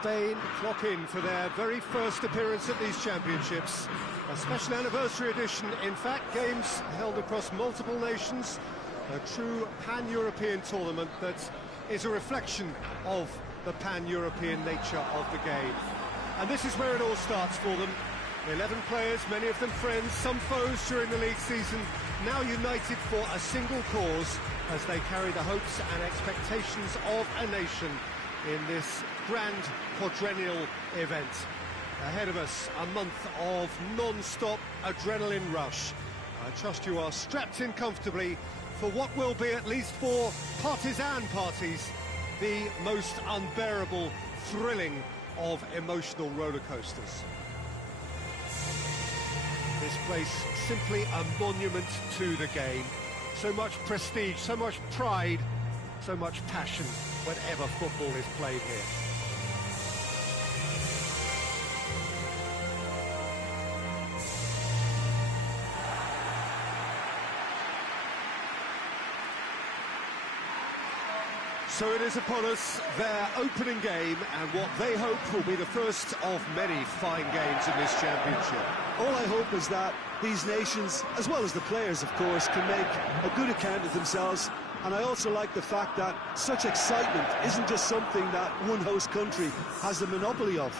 Spain clock in for their very first appearance at these championships. A special anniversary edition, in fact, games held across multiple nations. A true pan-European tournament that is a reflection of the pan-European nature of the game. And this is where it all starts for them. 11 players, many of them friends, some foes during the league season, now united for a single cause as they carry the hopes and expectations of a nation in this grand quadrennial event. Ahead of us, a month of non-stop adrenaline rush. I trust you are strapped in comfortably for what will be, at least for partisan parties, the most unbearable, thrilling of emotional roller coasters. This place, simply a monument to the game. So much prestige, so much pride, so much passion whenever football is played here. So it is upon us, their opening game, and what they hope will be the first of many fine games in this championship. All I hope is that these nations, as well as the players of course, can make a good account of themselves. And I also like the fact that such excitement isn't just something that one host country has the monopoly of.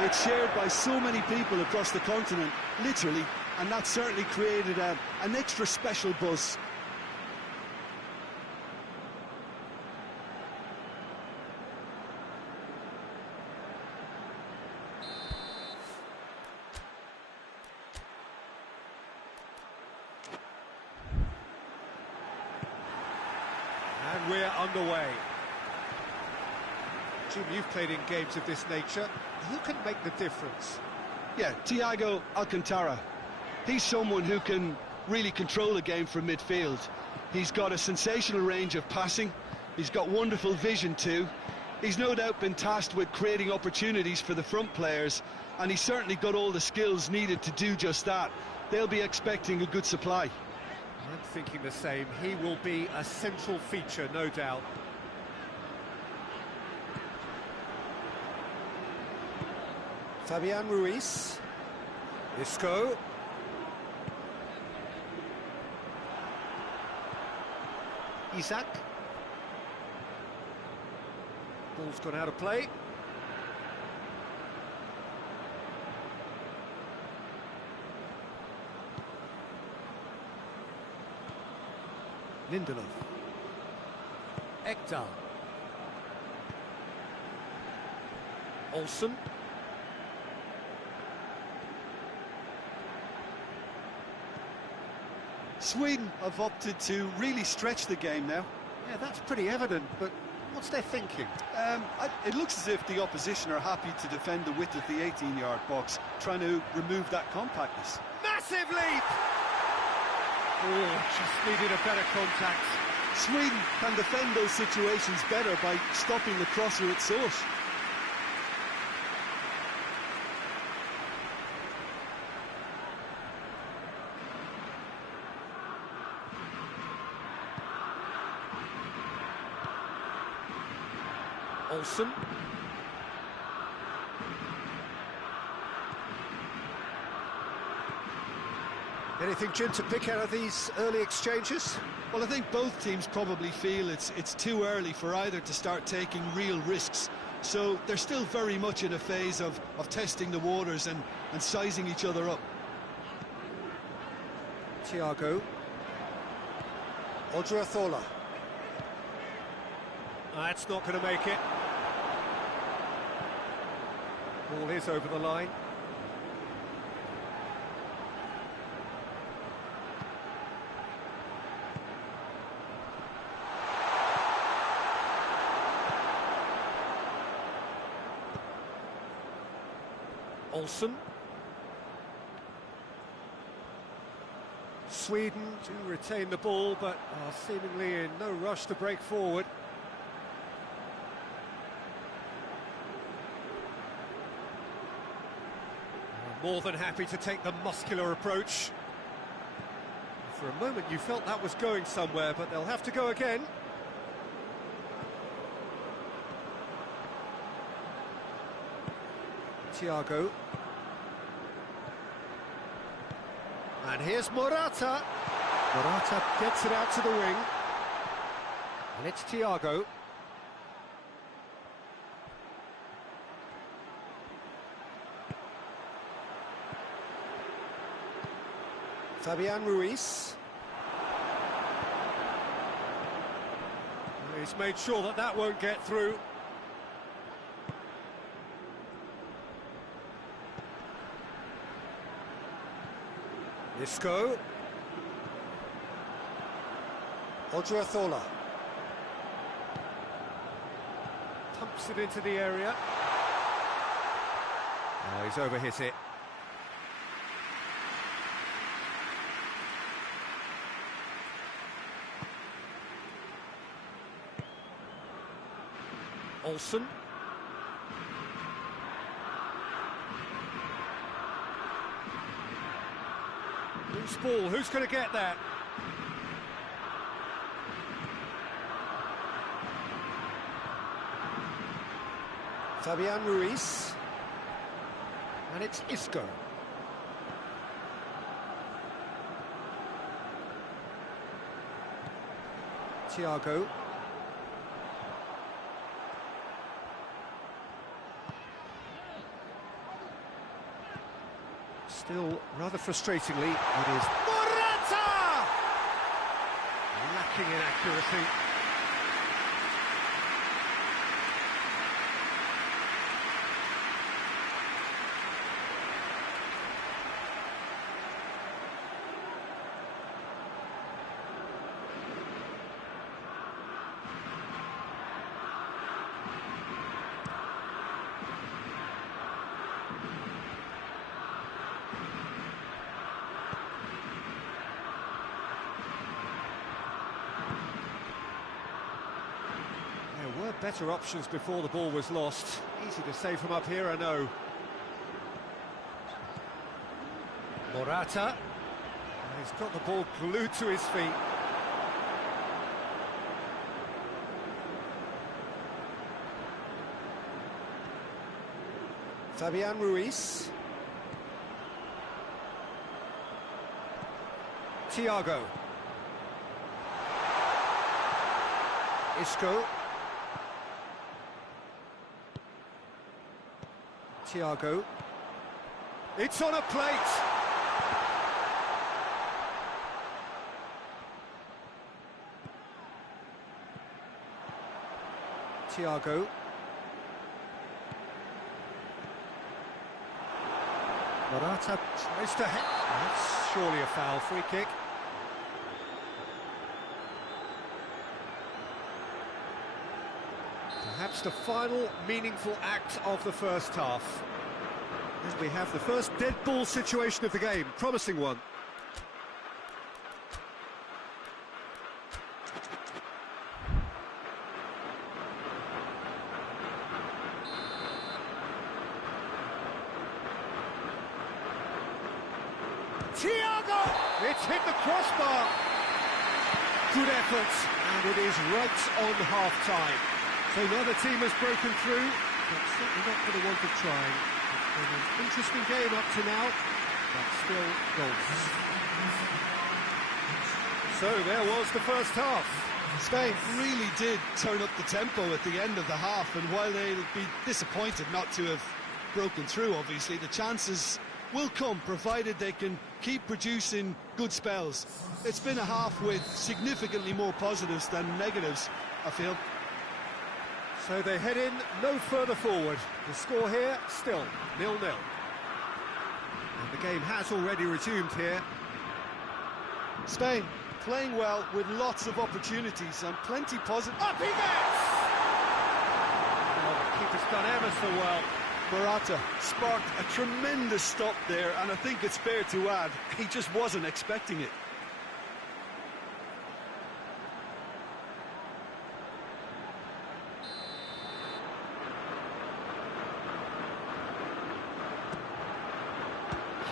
It's shared by so many people across the continent, literally, and that certainly created an extra special buzz. And we're underway. Jim, you've played in games of this nature. Who can make the difference? Yeah, Thiago Alcantara. He's someone who can really control a game from midfield. He's got a sensational range of passing. He's got wonderful vision too. He's no doubt been tasked with creating opportunities for the front players, and he's certainly got all the skills needed to do just that. They'll be expecting a good supply. I'm thinking the same. He will be a central feature, no doubt. Fabian Ruiz. Isco. Isak. Ball's gone out of play. Lindelof. Ekdal. Olsen. Sweden have opted to really stretch the game now. Yeah, that's pretty evident, but what's their thinking? It looks as if the opposition are happy to defend the width of the 18-yard box, trying to remove that compactness. Massive leap! Oh, just needed a better contact. Sweden can defend those situations better by stopping the crosser at source. Olsen. Anything, Jim, to pick out of these early exchanges? Well, I think both teams probably feel it's too early for either to start taking real risks. So they're still very much in a phase of testing the waters and sizing each other up. Thiago. Odriozola. That's not going to make it. Ball is over the line. Olsen. Sweden do retain the ball, but are seemingly in no rush to break forward. More than happy to take the muscular approach. For a moment you felt that was going somewhere, but they'll have to go again. Thiago. And here's Morata. Morata gets it out to the wing. And it's Thiago. Fabian Ruiz. He's made sure that that won't get through. Isco. Odriozola. Pumps it into the area. Oh, he's overhit it. Olsen. Loose ball, who's going to get that? Fabian Ruiz. And it's Isco. Thiago. Still, rather frustratingly, it is Morata! Lacking in accuracy. There were better options before the ball was lost. Easy to say from up here, I know. Morata. He's got the ball glued to his feet. Fabian Ruiz. Thiago. Isco. Thiago. It's on a plate. Thiago. Morata tries to hit. That's surely a foul. Free kick. Perhaps the final meaningful act of the first half. And we have the first dead ball situation of the game. Promising one. Thiago! It's hit the crossbar. Good effort, and it is right on half-time. So neither team has broken through, but certainly not for the want of trying. It's been an interesting game up to now, but still goals. So there was the first half. Spain really did turn up the tempo at the end of the half, and while they'll be disappointed not to have broken through, obviously, the chances will come, provided they can keep producing good spells. It's been a half with significantly more positives than negatives, I feel. So they head in no further forward. The score here, still 0-0. And the game has already resumed here. Spain playing well with lots of opportunities and plenty positive. Up he gets! Oh, the keeper's done ever so well. Morata sparked a tremendous stop there, and I think it's fair to add, he just wasn't expecting it.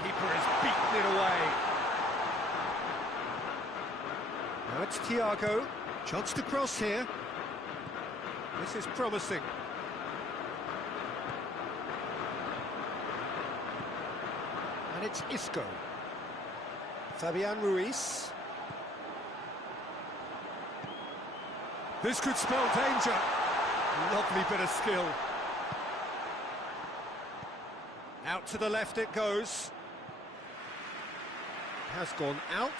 Keeper has beaten it away. Now it's Thiago. Chance to cross here. This is promising. It's Isco. Fabian Ruiz. This could spell danger. Lovely bit of skill. Out to the left it goes. Has gone out.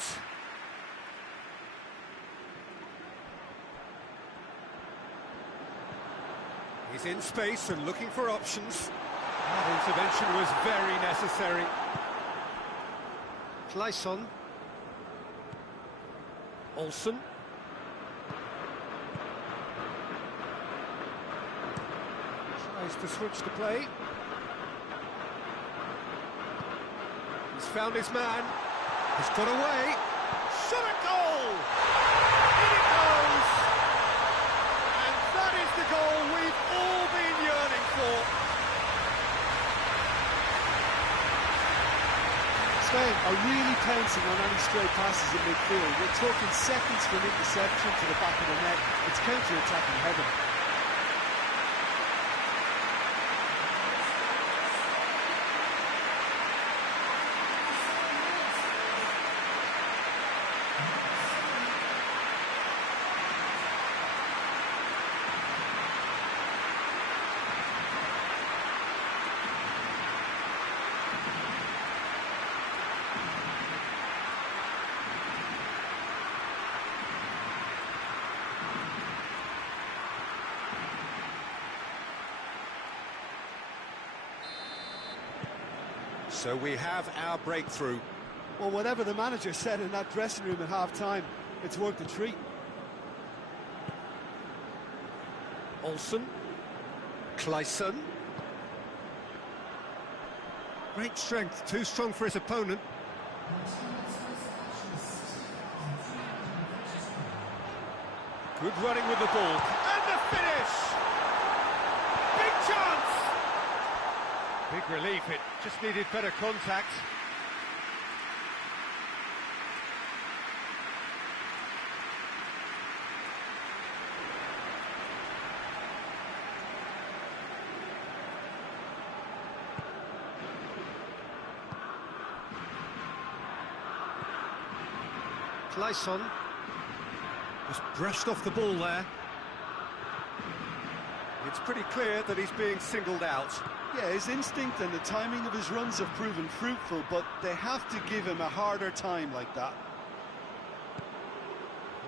He's in space and looking for options. That intervention was very necessary. Clayson. Olsen. Tries to switch the play. He's found his man. He's got away. Shot a goal! In it goes! And that is the goal we've all been yearning for. Spain are really pouncing on any stray passes in midfield. We're talking seconds from interception to the back of the net. It's counter-attacking heaven. So we have our breakthrough. Well, whatever the manager said in that dressing room at half-time, it's worth the treat. Olsen. Clayson. Great strength, too strong for his opponent. Good running with the ball. And the finish! Big chance! Big relief, it just needed better contact. Clayson just brushed off the ball there. It's pretty clear that he's being singled out. Yeah, his instinct and the timing of his runs have proven fruitful, but they have to give him a harder time like that.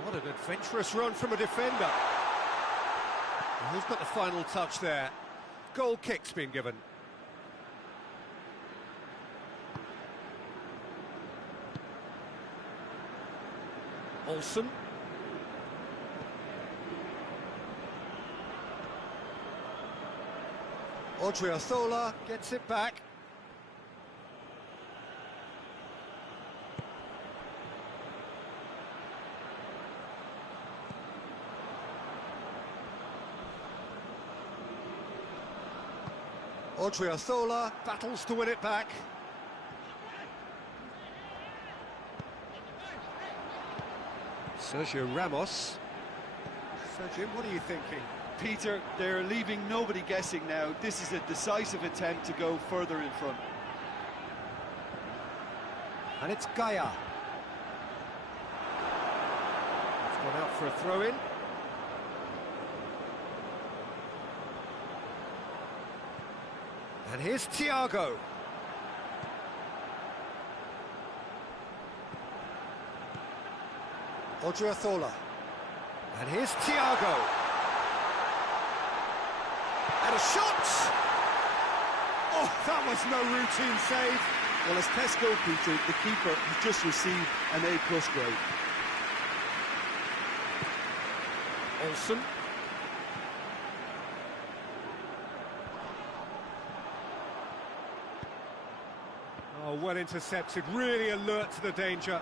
What an adventurous run from a defender. And who's got the final touch there? Goal kick's been given. Olsen. Odriozola gets it back. Odriozola battles to win it back. Sergio Ramos. Sergio, what are you thinking? Peter, they're leaving nobody guessing now. This is a decisive attempt to go further in front. And it's Gaia. It's gone out for a throw-in. And here's Thiago. Odriozola. And here's Thiago. And a shot! Oh, that was no routine save. Well, as tests go, Peter, the keeper has just received an A+ grade. Olsen. Oh, well intercepted, really alert to the danger.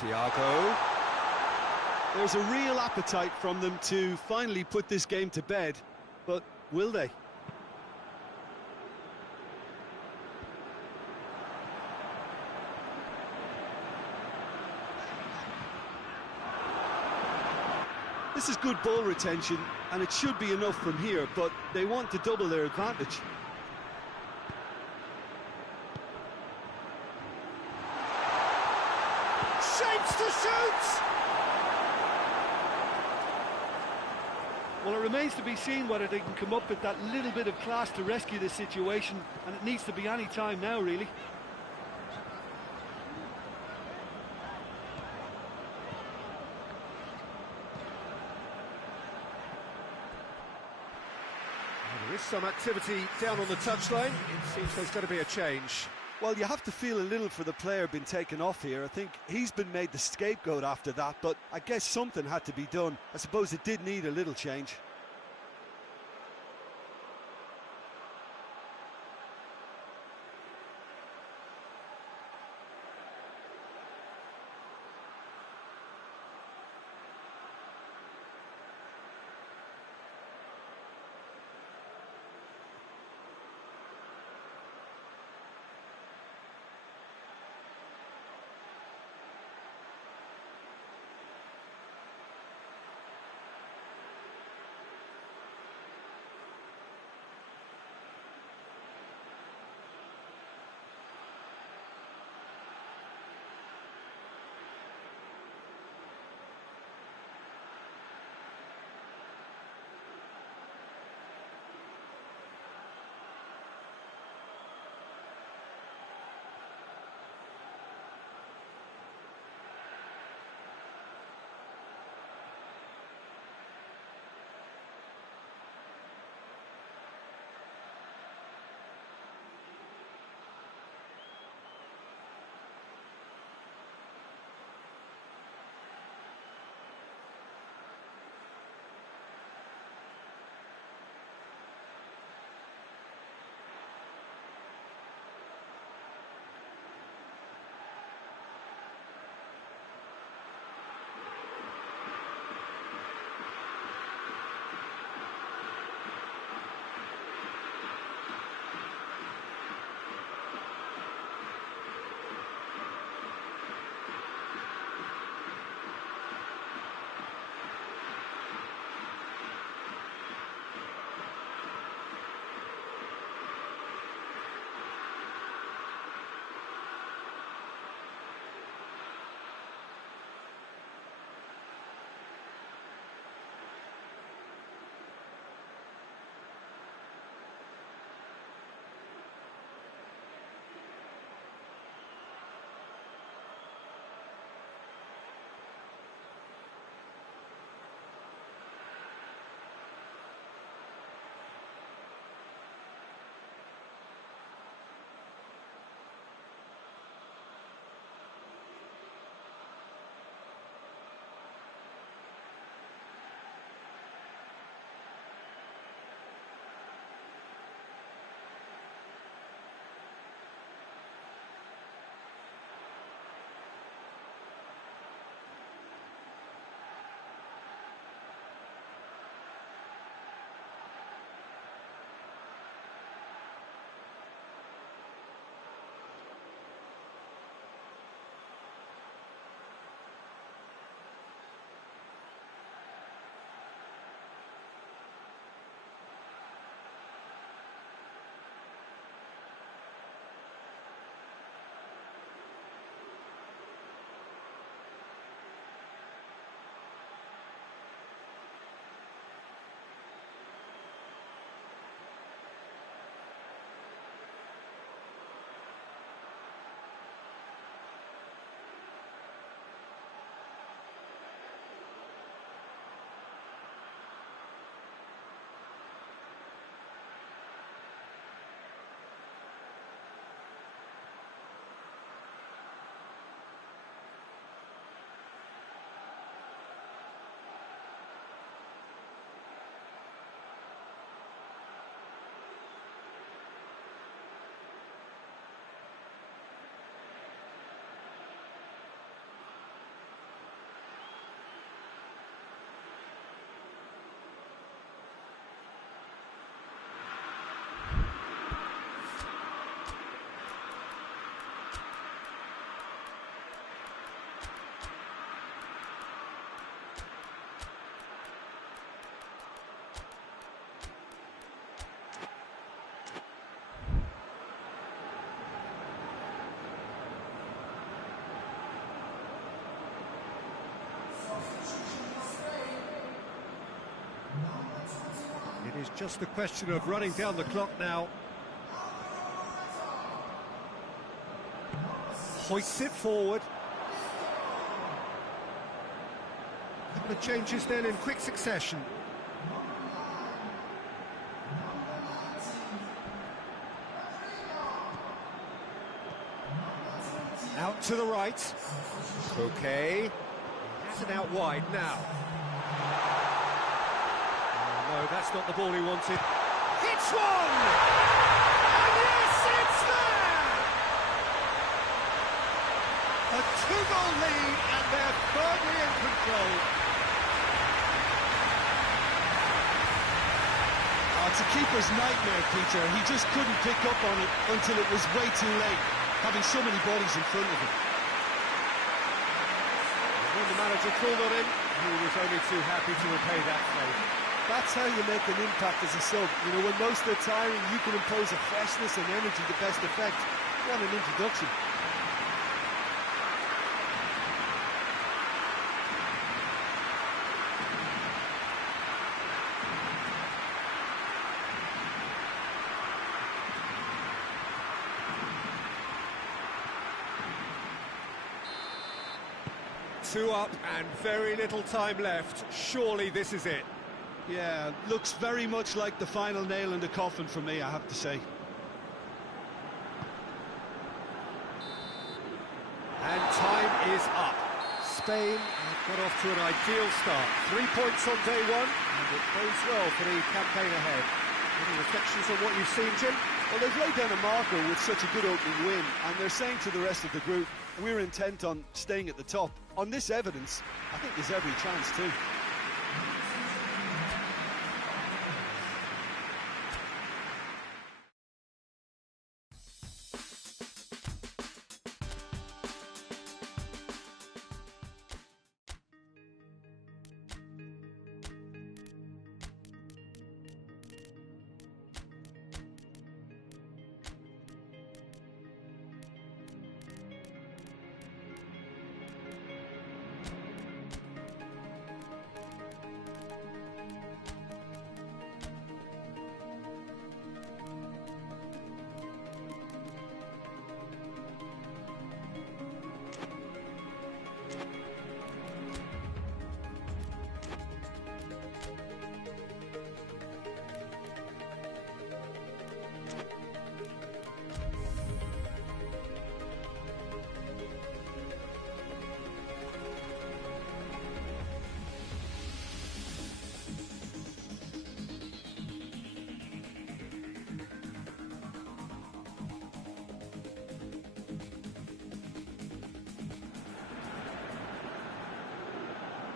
Thiago. There's a real appetite from them to finally put this game to bed, but will they? The This is good ball retention, and it should be enough from here, but they want to double their advantage. Shapes to shoot! Well, it remains to be seen whether they can come up with that little bit of class to rescue this situation, and it needs to be any time now, really. There is some activity down on the touchline. It seems there's going to be a change. Well, you have to feel a little for the player being taken off here. I think he's been made the scapegoat after that, but I guess something had to be done. I suppose it did need a little change. just a question of running down the clock now. Hoists it forward. A couple of changes then in quick succession. Out to the right. Okay. Has it out wide now. Oh, no, that's not the ball he wanted. Hits one! And yes, it's there! A two-goal lead, and they're firmly in control. It's a keeper's nightmare, Peter. He just couldn't pick up on it until it was way too late, having so many bodies in front of him. When the manager called on him, he was only too happy to repay that favour. That's how you make an impact as a sub. You know, when most are tiring, you can impose a freshness and energy to best effect. What an introduction. Two up and very little time left. Surely this is it. Yeah, looks very much like the final nail in the coffin for me, I have to say. And time is up. Spain have got off to an ideal start. 3 points on day one, and it bodes well for the campaign ahead. Any reflections on what you've seen, Jim? Well, they've laid down a marker with such a good opening win, and they're saying to the rest of the group, we're intent on staying at the top. On this evidence, I think there's every chance too.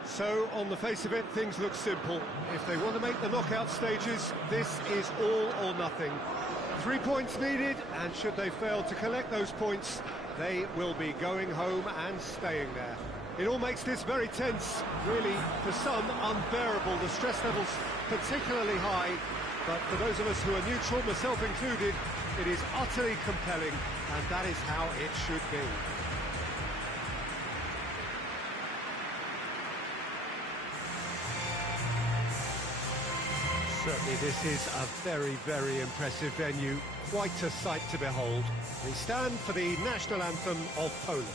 So, on the face of it, things look simple. If they want to make the knockout stages, this is all or nothing. 3 points needed, and should they fail to collect those points, they will be going home and staying there. It all makes this very tense, really, for some, unbearable. The stress levels particularly high, but for those of us who are neutral, myself included, it is utterly compelling, and that is how it should be. Certainly this is a very, very impressive venue, quite a sight to behold. We stand for the national anthem of Poland.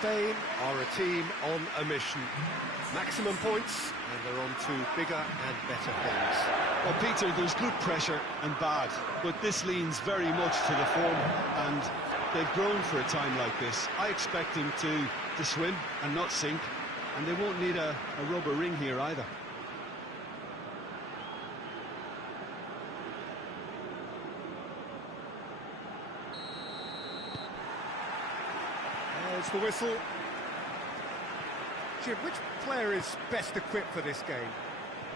Spain are a team on a mission. Maximum points, and they're on to bigger and better things. Well, Peter, there's good pressure and bad, but this leans very much to the former, and they've grown for a time like this. I expect them to swim and not sink, and they won't need a rubber ring here either. There's the whistle. Jim, which player is best equipped for this game?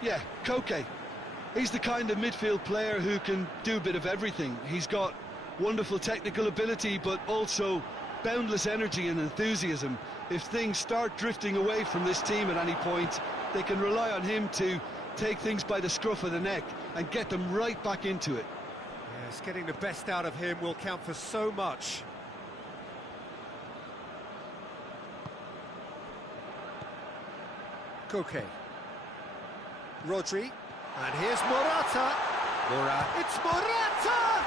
Yeah, Koke. He's the kind of midfield player who can do a bit of everything. He's got wonderful technical ability, but also boundless energy and enthusiasm. If things start drifting away from this team at any point, they can rely on him to take things by the scruff of the neck and get them right back into it. Yes, getting the best out of him will count for so much. Koke. Rodri. And here's Morata. It's Morata!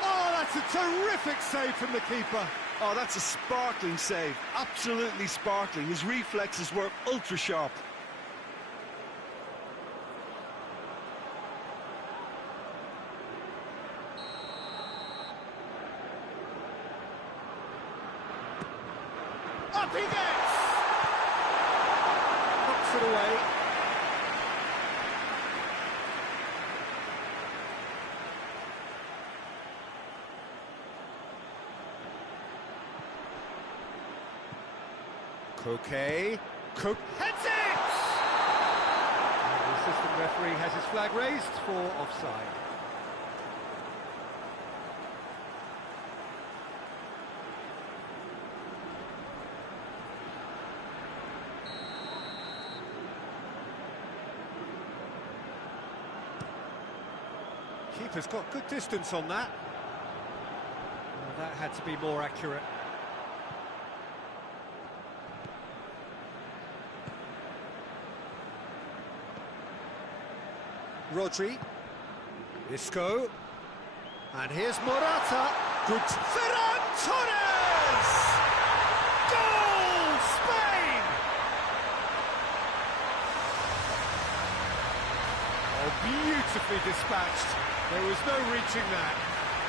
Oh, that's a terrific save from the keeper. Oh, that's a sparkling save. Absolutely sparkling. His reflexes were ultra sharp. Up he gets! Knocks it away. Koke. Koke heads it! And the assistant referee has his flag raised for offside. Keeper's got good distance on that. Well, that had to be more accurate. Rodri, Isco, and here's Morata. Good. Ferran Torres! Goal, Spain! Oh, beautifully dispatched. There was no reaching that.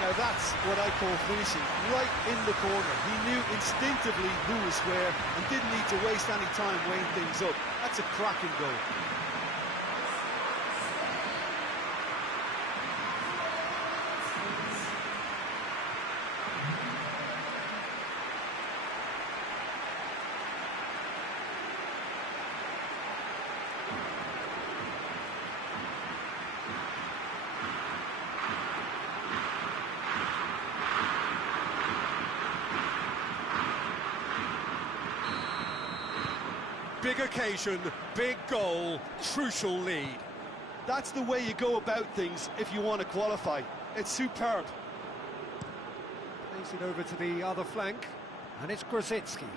Now that's what I call finishing, right in the corner. He knew instinctively who was where and didn't need to waste any time weighing things up. That's a cracking goal. Big occasion, big goal, crucial lead. That's the way you go about things if you want to qualify. It's superb. Plays it over to the other flank, and it's Grosicki.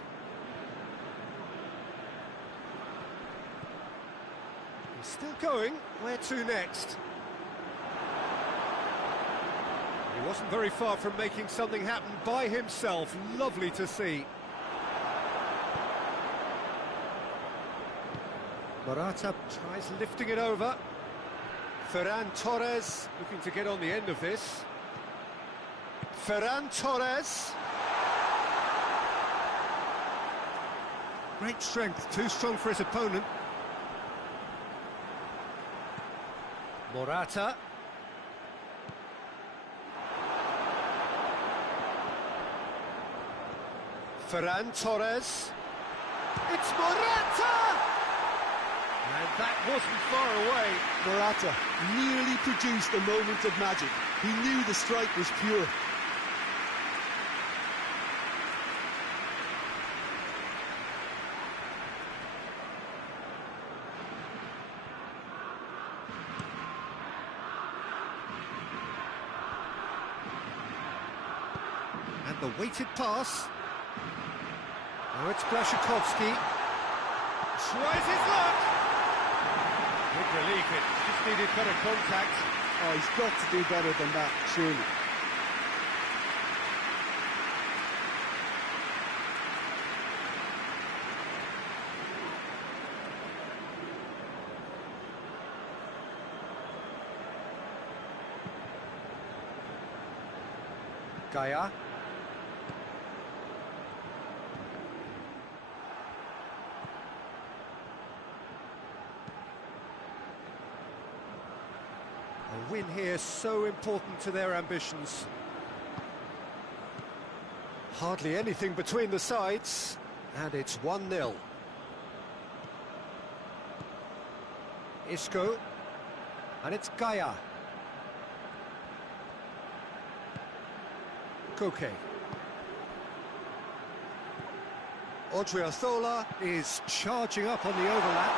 He's still going. Where to next? He wasn't very far from making something happen by himself. Lovely to see. Morata tries lifting it over. Ferran Torres looking to get on the end of this. Ferran Torres. Great strength, too strong for his opponent. Morata. Ferran Torres. It's Morata! And that wasn't far away. Morata nearly produced a moment of magic. He knew the strike was pure. And the weighted pass. Now it's Blaszczykowski. Tries his luck. Good relief, it just needed better contact. Oh, he's got to do better than that, surely. Gaia. A win here so important to their ambitions. Hardly anything between the sides, and it's 1-0. Isco. And it's Gaia. Koke. Odriozola is charging up on the overlap.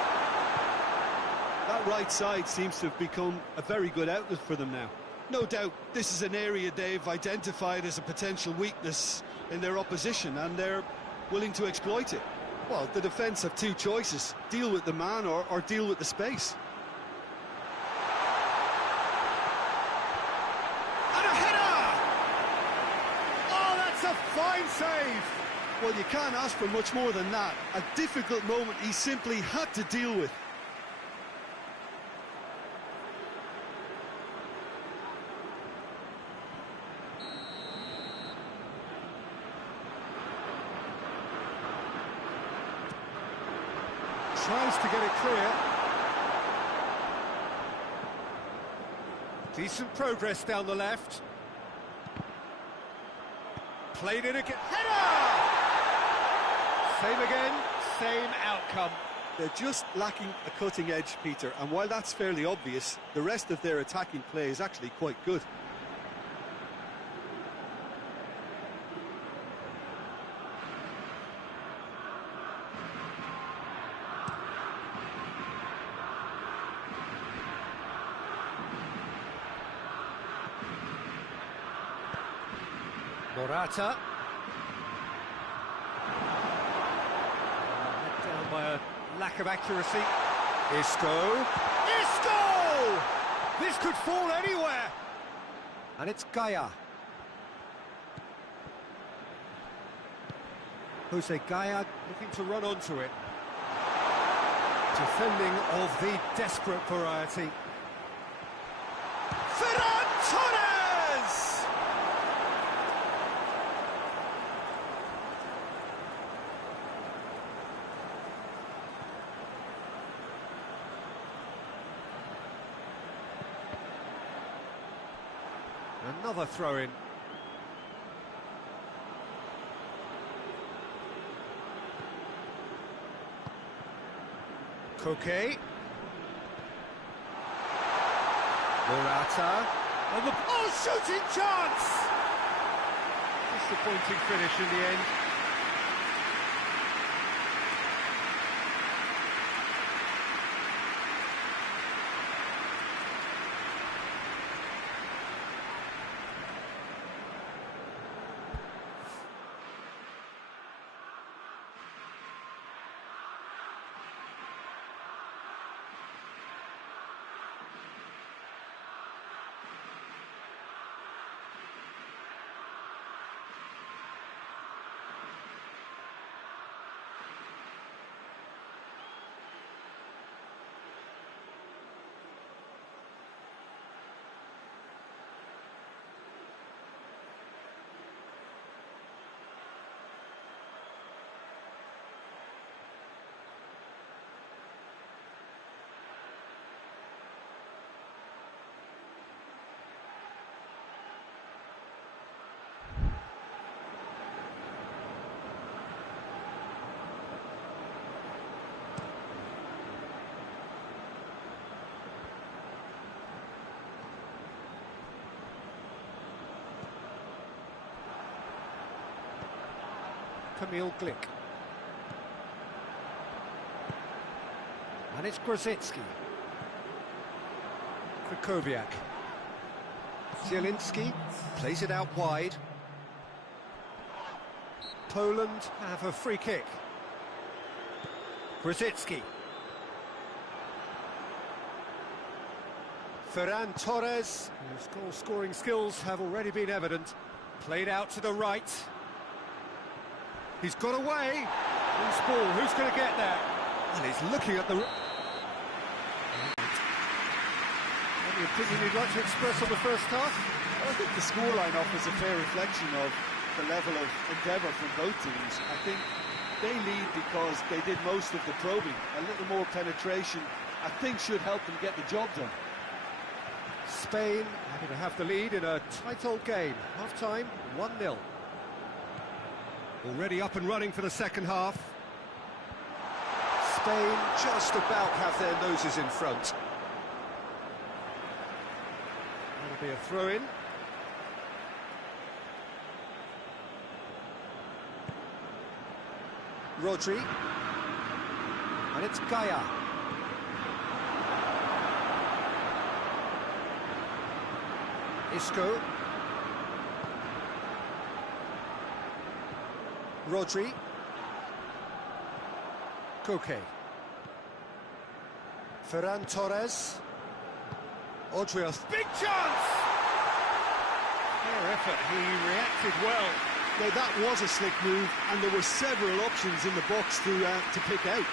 That right side seems to have become a very good outlet for them now. No doubt this is an area they've identified as a potential weakness in their opposition, and they're willing to exploit it. Well, the defence have two choices: deal with the man or deal with the space. And a header! Oh, that's a fine save! Well, you can't ask for much more than that. A difficult moment he simply had to deal with. Tries to get it clear. Decent progress down the left. Played it again. Header! Same again, same outcome. They're just lacking a cutting edge, Peter, and while that's fairly obvious, the rest of their attacking play is actually quite good. Morata. Let down by a lack of accuracy. Isco. Isco! This could fall anywhere. And it's Gaia. Jose Gaia looking to run onto it. Defending of the desperate variety. Ferran Torres! Another throw-in. Koke. Morata. And the shooting chance! Disappointing finish in the end. Kamil Glick. And it's Grosicki. Krykowiak. Zielinski plays it out wide. Poland have a free kick. Grosicki. Ferran Torres, whose goal-scoring skills have already been evident. Played out to the right. He's got away. Loose ball, who's going to get there? And he's looking at the... Any opinion you'd like to express on the first half? I think the scoreline offers a fair reflection of the level of endeavour from both teams. I think they lead because they did most of the probing. A little more penetration, I think, should help them get the job done. Spain happy to have the lead in a tight old game. Half-time, 1-0. Already up and running for the second half. Spain just about have their noses in front. It'll be a throw-in. Rodri. And it's Gaia. Isco. Rodri. Koke. Ferran Torres. Odrioth. Big chance! Fair effort, he reacted well. Now that was a slick move, and there were several options in the box to pick out.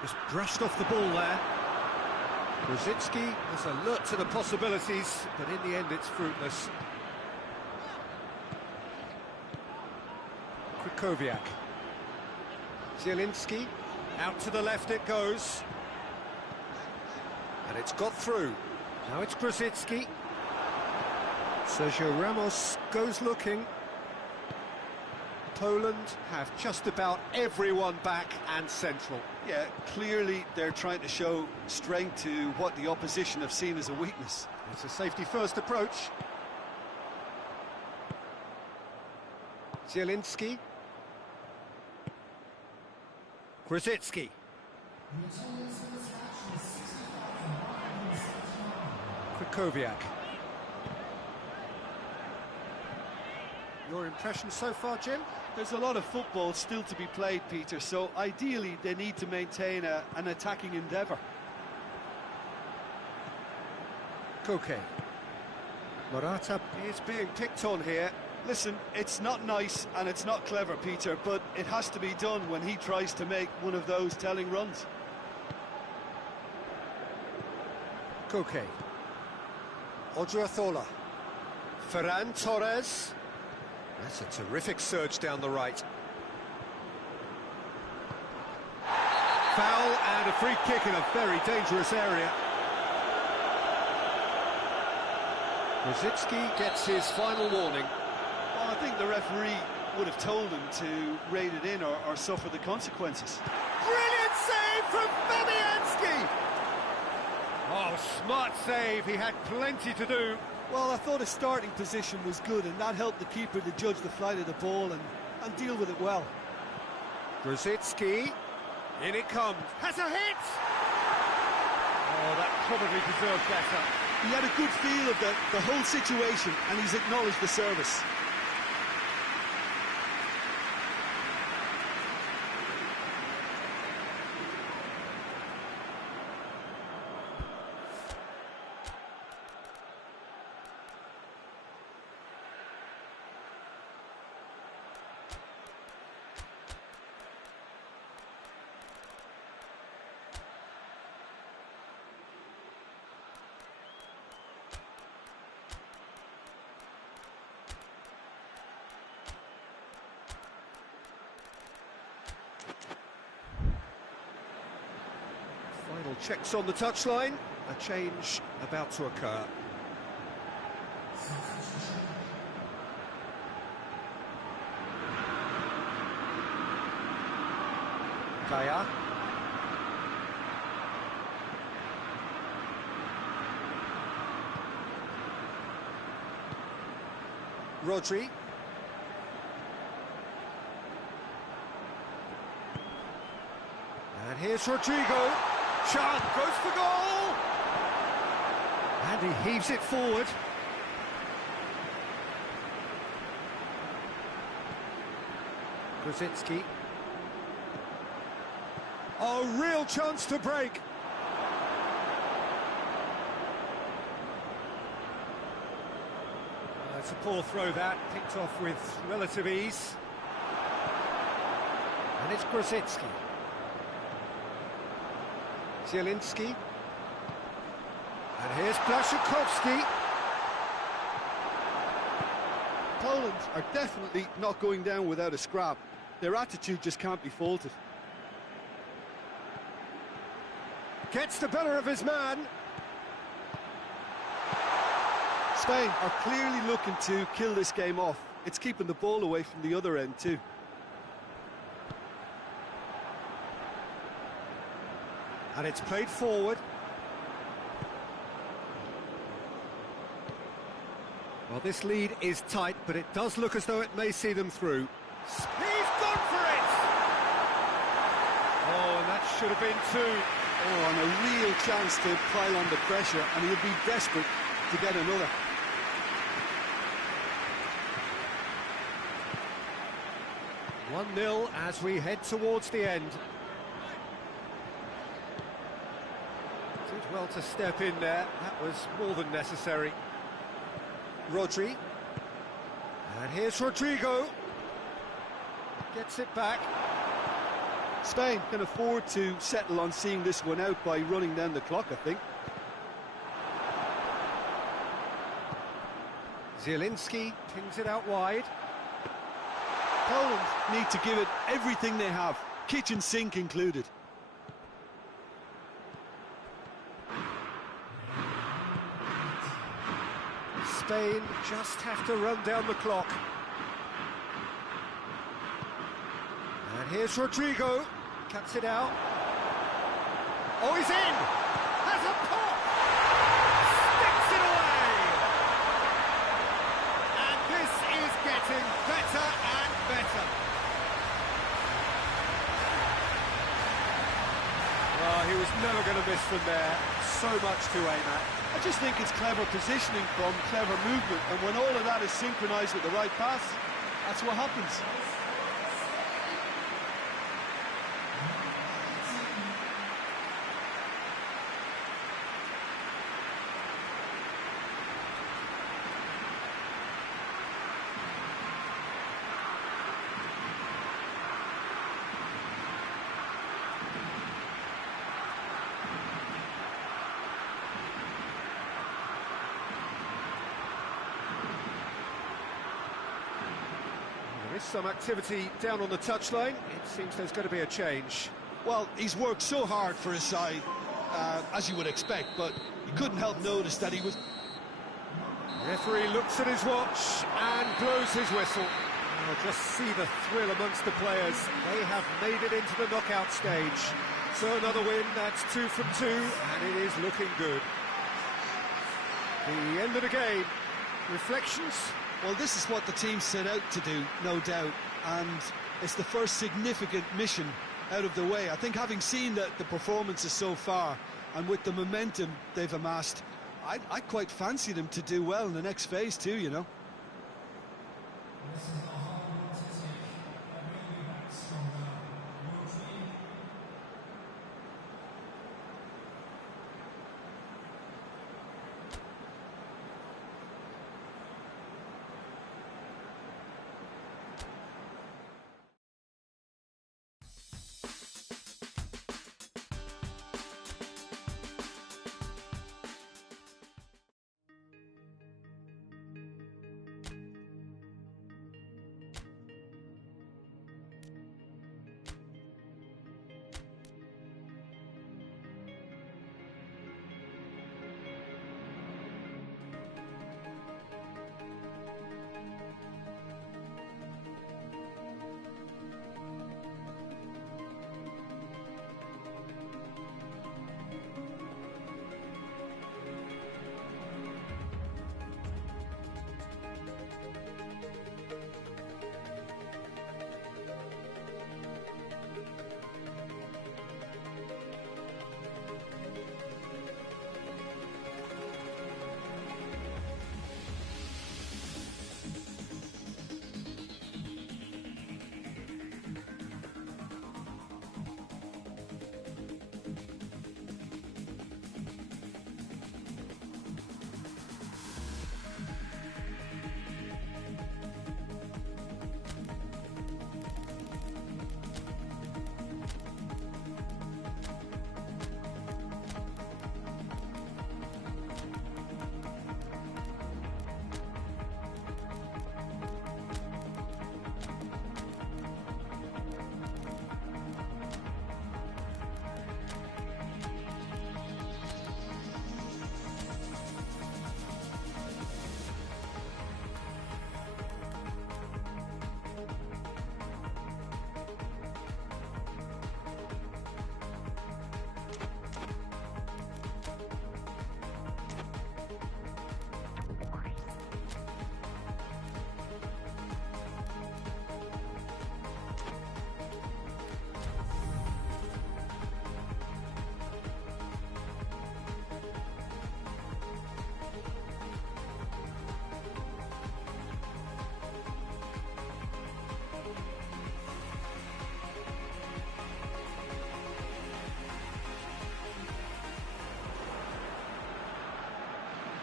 Just brushed off the ball there. Rosicki is alert to the possibilities, but in the end it's fruitless. Krychowiak. Zielinski, out to the left it goes. And it's got through. Now it's Grosicki. Sergio Ramos goes looking. Poland have just about everyone back and central. Yeah, clearly they're trying to show strength to what the opposition have seen as a weakness. It's a safety-first approach. Zielinski. Grosicki. Krychowiak. Your impression so far, Jim? There's a lot of football still to be played, Peter, so ideally they need to maintain an attacking endeavour. Koke. Morata is being picked on here. Listen, it's not nice and it's not clever, Peter, but it has to be done when he tries to make one of those telling runs. Koke. Odriozola. Ferran Torres. That's a terrific surge down the right. Foul and a free kick in a very dangerous area. Rosicki gets his final warning. Well, I think the referee would have told him to rein it in or suffer the consequences. Brilliant save from Fabianski! Oh, smart save, he had plenty to do. Well, I thought his starting position was good, and that helped the keeper to judge the flight of the ball and deal with it well. Grosicki, in it comes, has a hit! Oh, that probably deserved better. He had a good feel of the whole situation, and he's acknowledged the service. Final checks on the touchline. A change about to occur. Gaia. Rodri. And here's Rodrigo. Chance goes for goal! And he heaves it forward. Grosicki. Oh, real chance to break. It's a poor throw that, picked off with relative ease. And it's Grosicki. Zielinski. And here's Blaszczykowski. Poland are definitely not going down without a scrap. Their attitude just can't be faulted. Gets the better of his man. Spain are clearly looking to kill this game off. It's keeping the ball away from the other end too. And it's played forward. Well, this lead is tight, but it does look as though it may see them through. He's gone for it! Oh, and that should have been two. Oh, and a real chance to pile on the pressure, and he'll be desperate to get another. One 0 as we head towards the end. Did well to step in there. That was more than necessary. Rodri. And here's Rodrigo. Gets it back. Spain can afford to settle on seeing this one out by running down the clock, I think. Zielinski pings it out wide. Poland need to give it everything they have, kitchen sink included. Spain just have to run down the clock. And here's Rodrigo, cuts it out. Oh, he's in! Has a pop! Sticks it away! And this is getting better and better. Oh, he was never going to miss from there. So much to aim at. I just think it's clever positioning from clever movement, and when all of that is synchronised with the right pass, that's what happens. There is some activity down on the touchline. It seems there's going to be a change. Well, he's worked so hard for his side, as you would expect, but you couldn't help notice that he was... Referee looks at his watch and blows his whistle. Oh, just see the thrill amongst the players. They have made it into the knockout stage. So another win, that's 2 from 2, and it is looking good. The end of the game. Reflections? Well, this is what the team set out to do, no doubt, and it's the first significant mission out of the way. I think having seen the performances so far, and with the momentum they've amassed, I quite fancy them to do well in the next phase too, you know.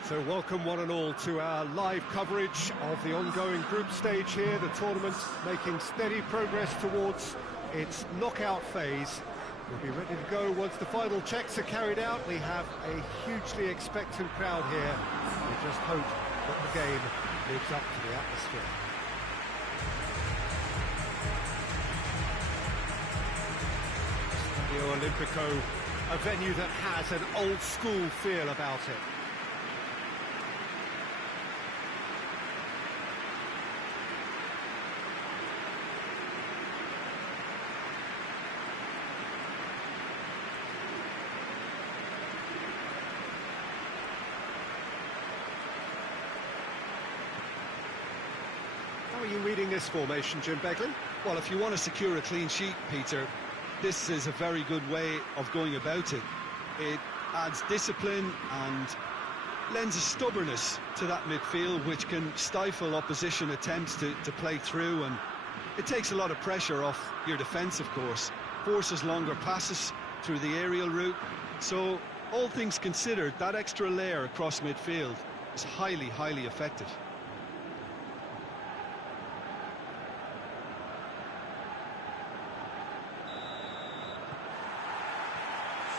So welcome one and all to our live coverage of the ongoing group stage here, the tournament making steady progress towards its knockout phase. We'll be ready to go once the final checks are carried out. We have a hugely expectant crowd here. We just hope that the game lives up to the atmosphere. Stadio Olimpico, a venue that has an old-school feel about it. How are you reading this formation, Jim Beglin? Well, if you want to secure a clean sheet, Peter, this is a very good way of going about it. It adds discipline and lends a stubbornness to that midfield, which can stifle opposition attempts to play through, and it takes a lot of pressure off your defence, of course. Forces longer passes through the aerial route. So, all things considered, that extra layer across midfield is highly, highly effective.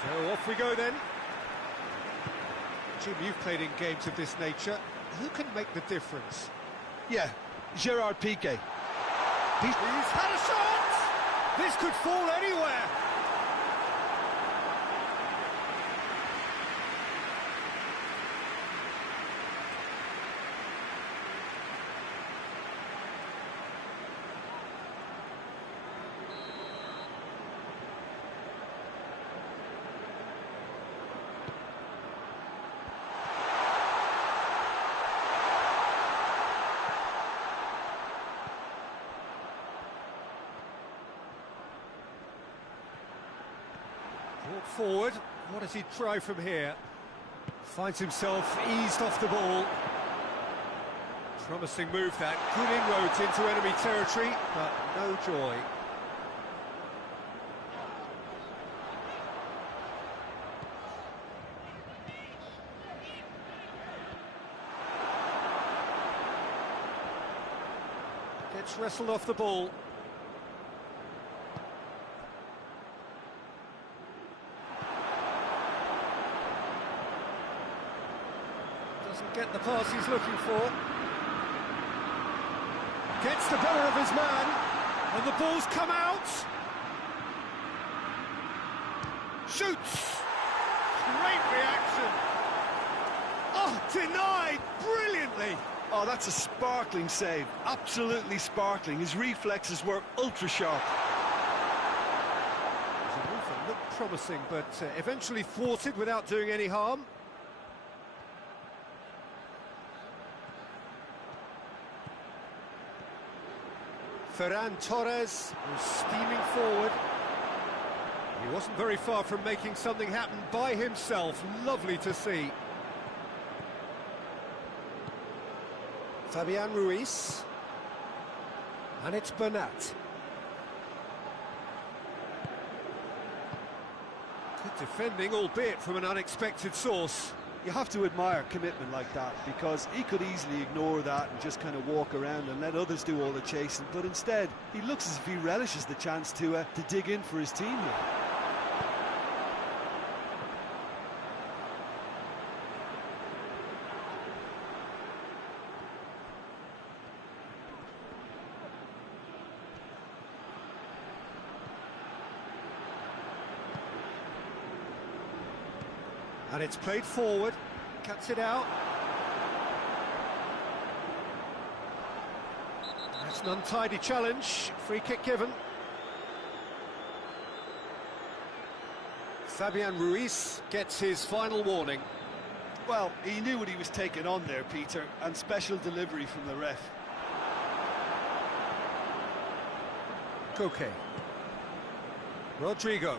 So off we go then. Jim, you've played in games of this nature. Who can make the difference? Yeah, Gerard Piqué. He's had a shot! This could fall anywhere! Brought forward, what does he try from here? Finds himself eased off the ball. Promising move that, good inroads into enemy territory, but no joy. Gets wrestled off the ball. Doesn't get the pass he's looking for. Gets the better of his man, and the ball's come out. Shoots! Great reaction. Oh, denied brilliantly. Oh, that's a sparkling save. Absolutely sparkling. His reflexes were ultra-sharp. The move that looked promising, but eventually thwarted without doing any harm. Ferran Torres was steaming forward. He wasn't very far from making something happen by himself. Lovely to see. Fabian Ruiz. And it's Bernat. Good defending, albeit from an unexpected source. You have to admire commitment like that, because he could easily ignore that and just kind of walk around and let others do all the chasing, but instead he looks as if he relishes the chance to dig in for his team here. And it's played forward, cuts it out. That's an untidy challenge, free kick given. Fabian Ruiz gets his final warning. Well, he knew what he was taking on there, Peter, and special delivery from the ref. Koke. Rodrigo.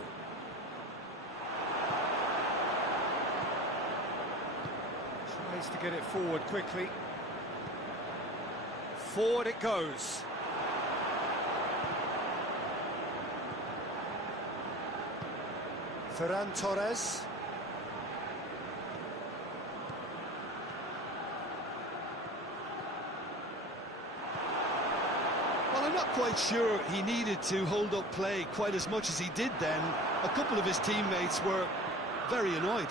Tries to get it forward quickly. Forward it goes. Ferran Torres. I'm not quite sure he needed to hold up play quite as much as he did then. A couple of his teammates were very annoyed.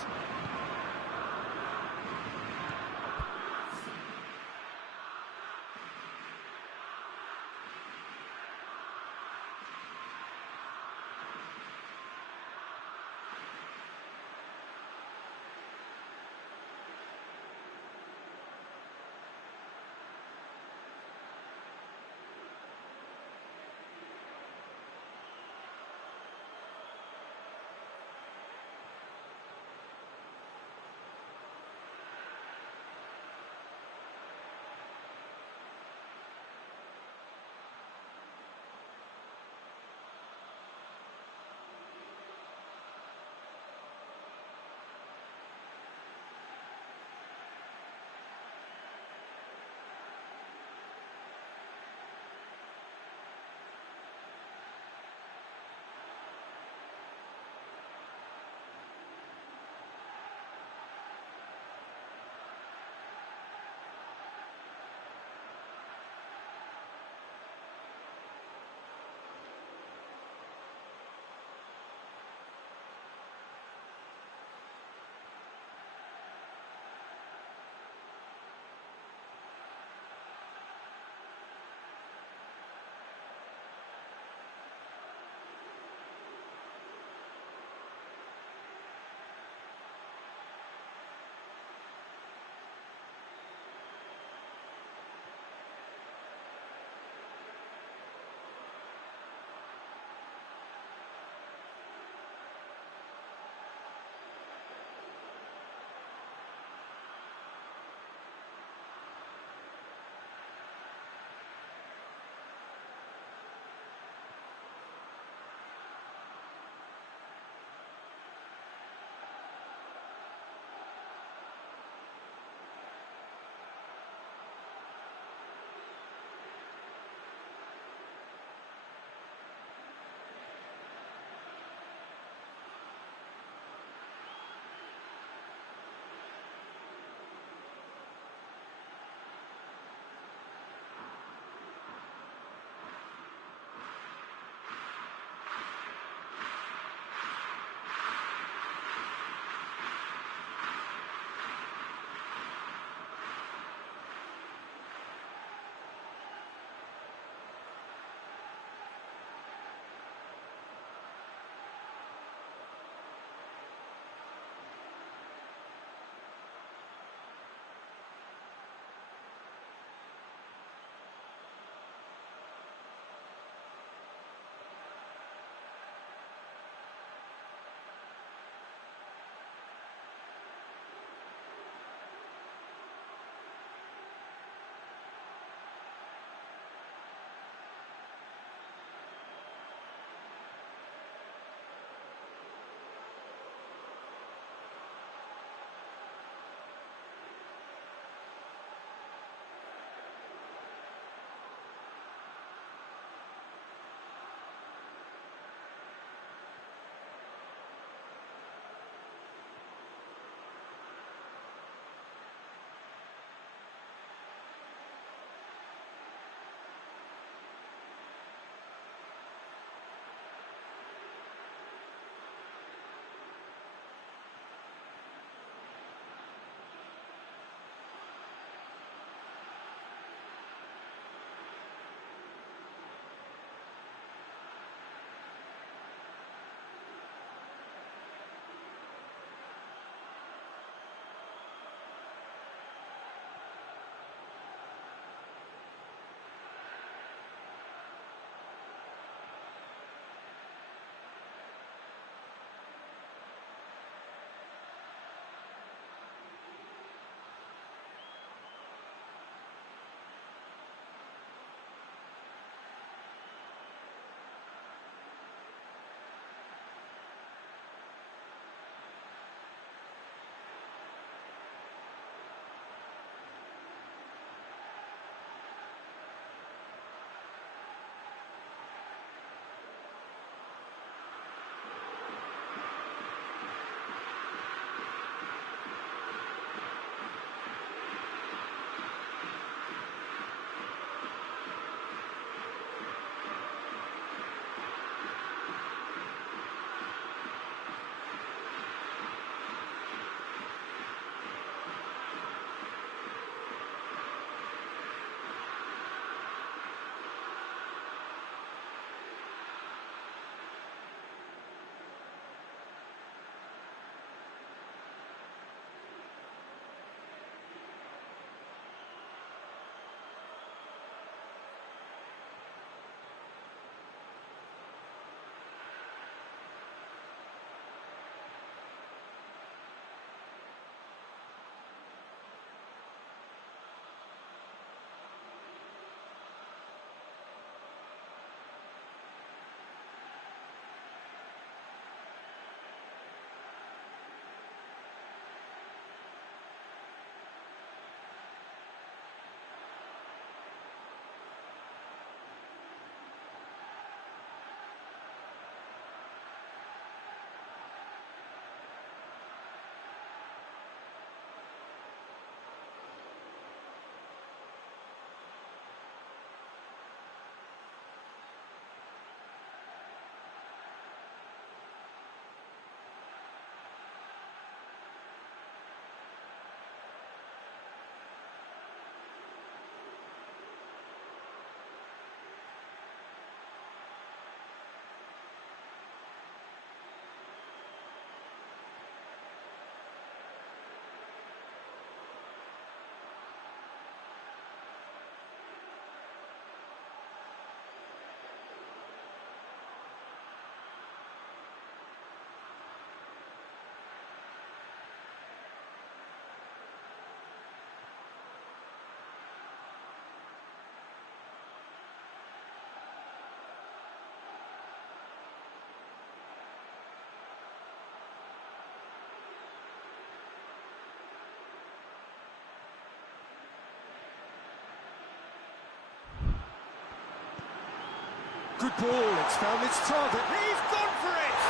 Good ball, it's found its target. He's gone for it!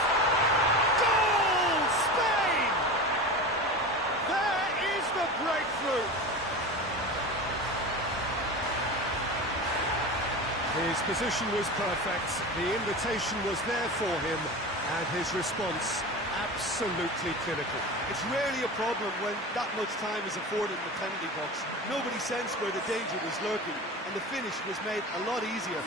Goal! Spain! There is the breakthrough! His position was perfect, the invitation was there for him, and his response absolutely clinical. It's rarely a problem when that much time is afforded in the penalty box. Nobody sensed where the danger was lurking, and the finish was made a lot easier.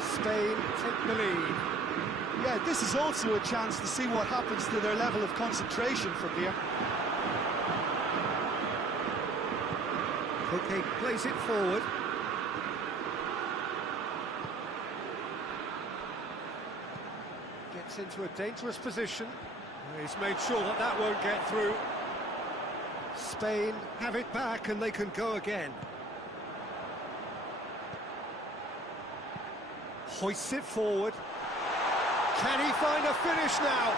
Spain take the lead. Yeah, this is also a chance to see what happens to their level of concentration from here. Koke plays it forward. Gets into a dangerous position. He's made sure that that won't get through. Spain have it back and they can go again. Hoists it forward. Can he find a finish now?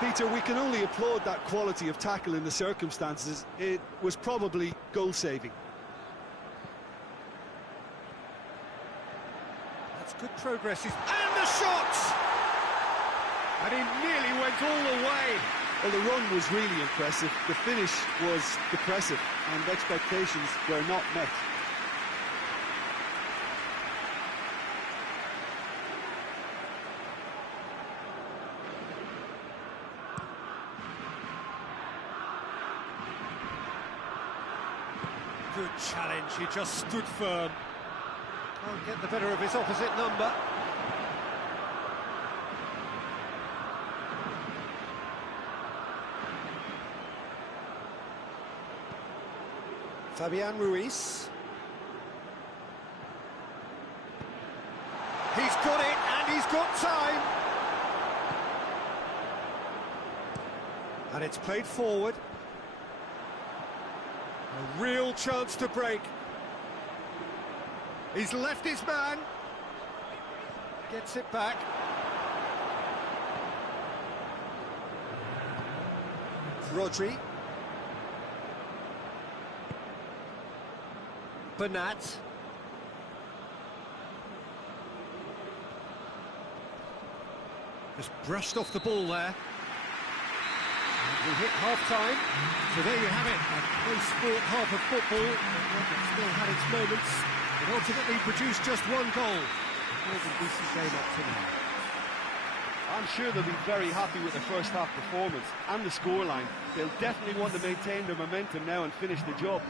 Peter, we can only applaud that quality of tackle in the circumstances. It was probably goal-saving. That's good progress. And the shot! And he nearly went all the way. Well, the run was really impressive. The finish was depressive, and expectations were not met. Good challenge, he just stood firm. Can't get the better of his opposite number. Fabian Ruiz. He's got it, and he's got time. And it's played forward. A real chance to break. He's left his man. Gets it back. Rodri. Bernat. Just brushed off the ball there. We hit half-time, so there you have it, a close sport half of football, that still had its moments, but ultimately produced just one goal. More than decent game up to now. I'm sure they'll be very happy with the first half performance and the scoreline. They'll definitely want to maintain their momentum now and finish the job.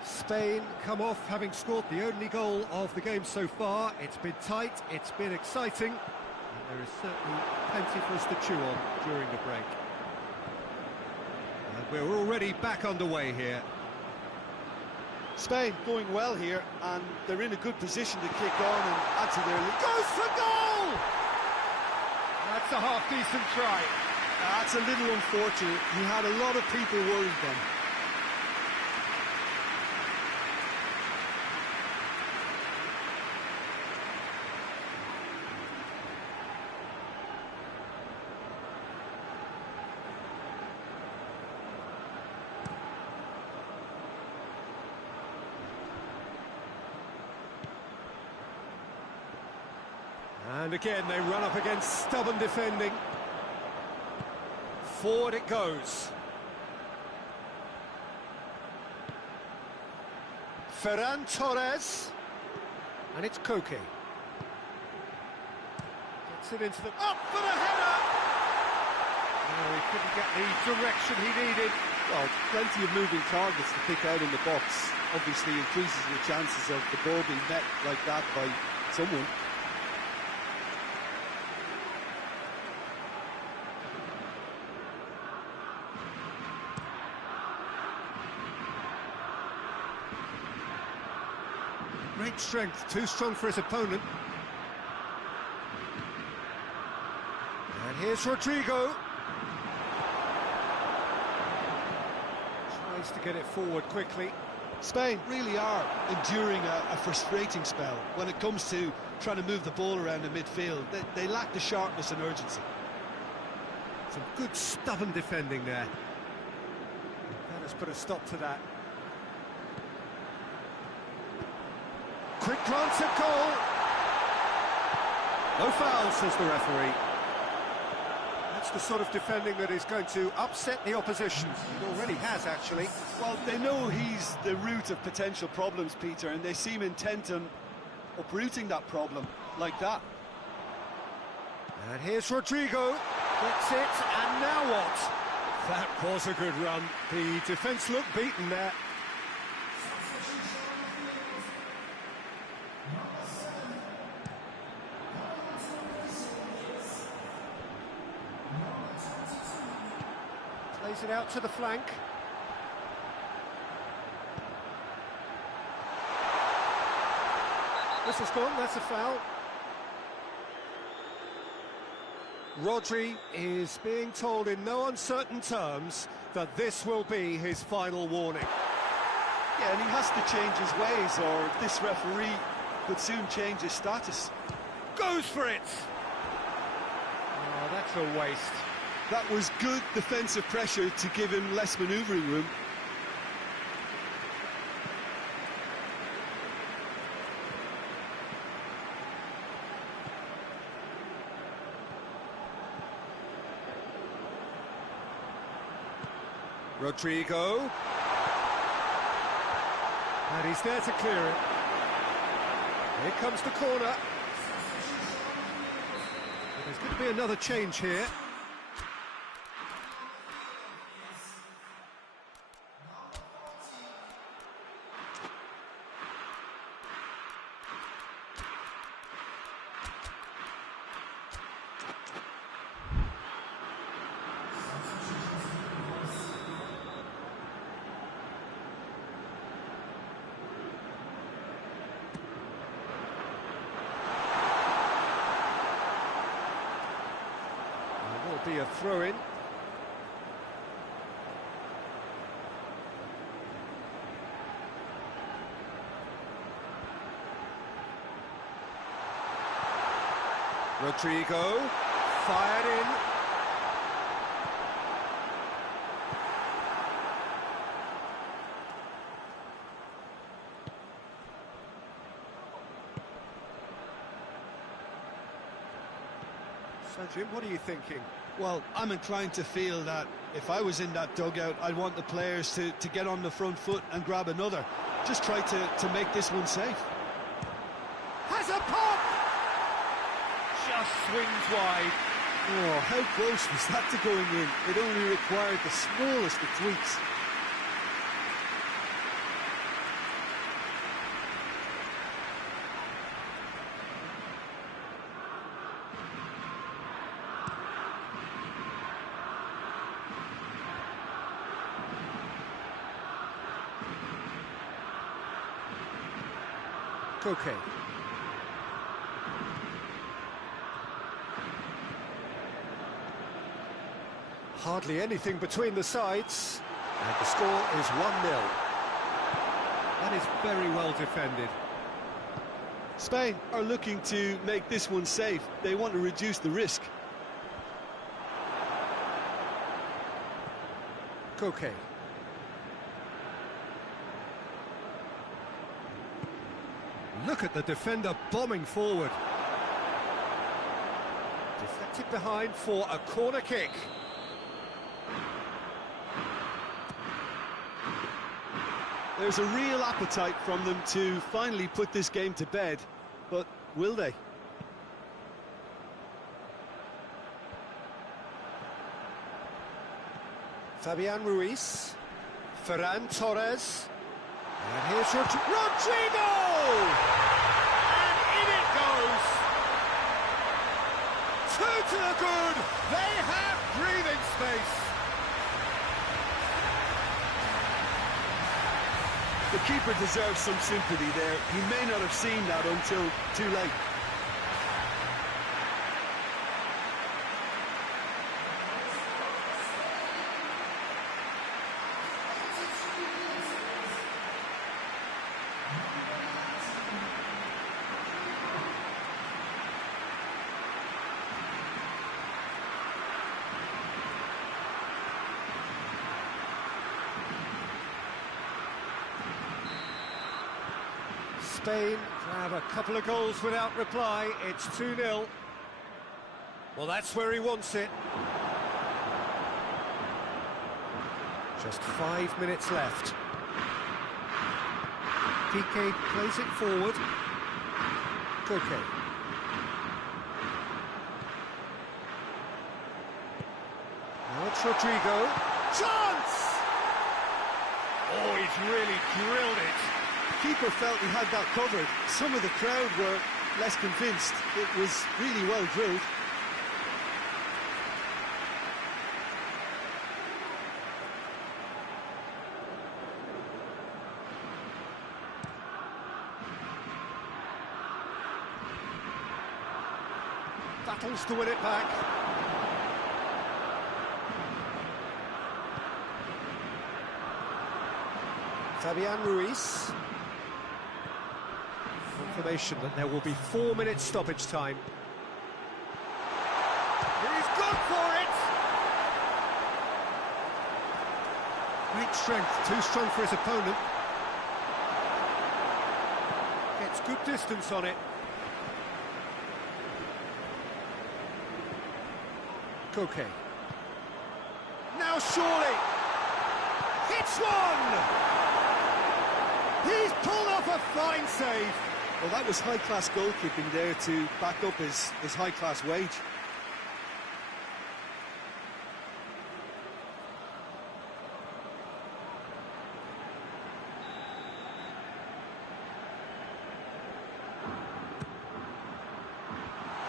Spain come off having scored the only goal of the game so far. It's been tight, it's been exciting, and there is certainly plenty for us to chew on during the break. And we're already back underway here. Spain going well here, and they're in a good position to kick on and add to their lead. Goes for goal! That's a half-decent try. That's a little unfortunate. He had a lot of people worried then. And again, they run up against stubborn defending. Forward it goes. Ferran Torres. And it's Koke. Gets it into the... Up for the header! No, he couldn't get the direction he needed. Well, plenty of moving targets to pick out in the box. Obviously increases the chances of the ball being met like that by someone. Great strength, too strong for his opponent. And here's Rodrigo. Tries to get it forward quickly. Spain really are enduring a frustrating spell when it comes to trying to move the ball around the midfield. They lack the sharpness and urgency. Some good stubborn defending there. That has put a stop to that. Quick glance at goal. No foul, says the referee. That's the sort of defending that is going to upset the opposition. It already has, actually. Well, they know he's the root of potential problems, Peter, and they seem intent on uprooting that problem like that. And here's Rodrigo. Gets it, and now what? That was a good run. The defence looked beaten there. Plays it out to the flank. This is gone, that's a foul. Rodri is being told in no uncertain terms that this will be his final warning. Yeah, and he has to change his ways, or this referee could soon change his status. Goes for it! Oh, that's a waste. That was good defensive pressure to give him less manoeuvring room. Rodrigo. And he's there to clear it. Here comes the corner. There's going to be another change here. Be a throw-in. Rodrigo fired in. So Jim, what are you thinking? Well, I'm inclined to feel that if I was in that dugout, I'd want the players to get on the front foot and grab another. Just try to make this one safe. Has a pop! Just swings wide. Oh, how close was that to going in? It only required the smallest of tweaks. Okay. Hardly anything between the sides, and the score is 1-0. That is very well defended. Spain are looking to make this one safe. They want to reduce the risk. Koke. Look at the defender bombing forward. Deflected behind for a corner kick. There's a real appetite from them to finally put this game to bed, but will they? Fabian Ruiz, Ferran Torres, and here's Rodrigo! And in it goes! Two to the good! They have breathing space! The keeper deserves some sympathy there. He may not have seen that until too late. Spain grab a couple of goals without reply. It's 2-0. Well, that's where he wants it. Just 5 minutes left. Piqué plays it forward. Koke. Now it's Rodrigo. Chance! Oh, he's really drilled it. Keeper felt he had that covered. Some of the crowd were less convinced. It was really well drilled. Battles to win it back. Fabian Ruiz. Confirmation that there will be 4 minutes stoppage time. He's gone for it! Great strength, too strong for his opponent. Gets good distance on it. Koke. Now surely! Hits one! He's pulled off a fine save. Well, that was high-class goalkeeping there to back up his high-class wage.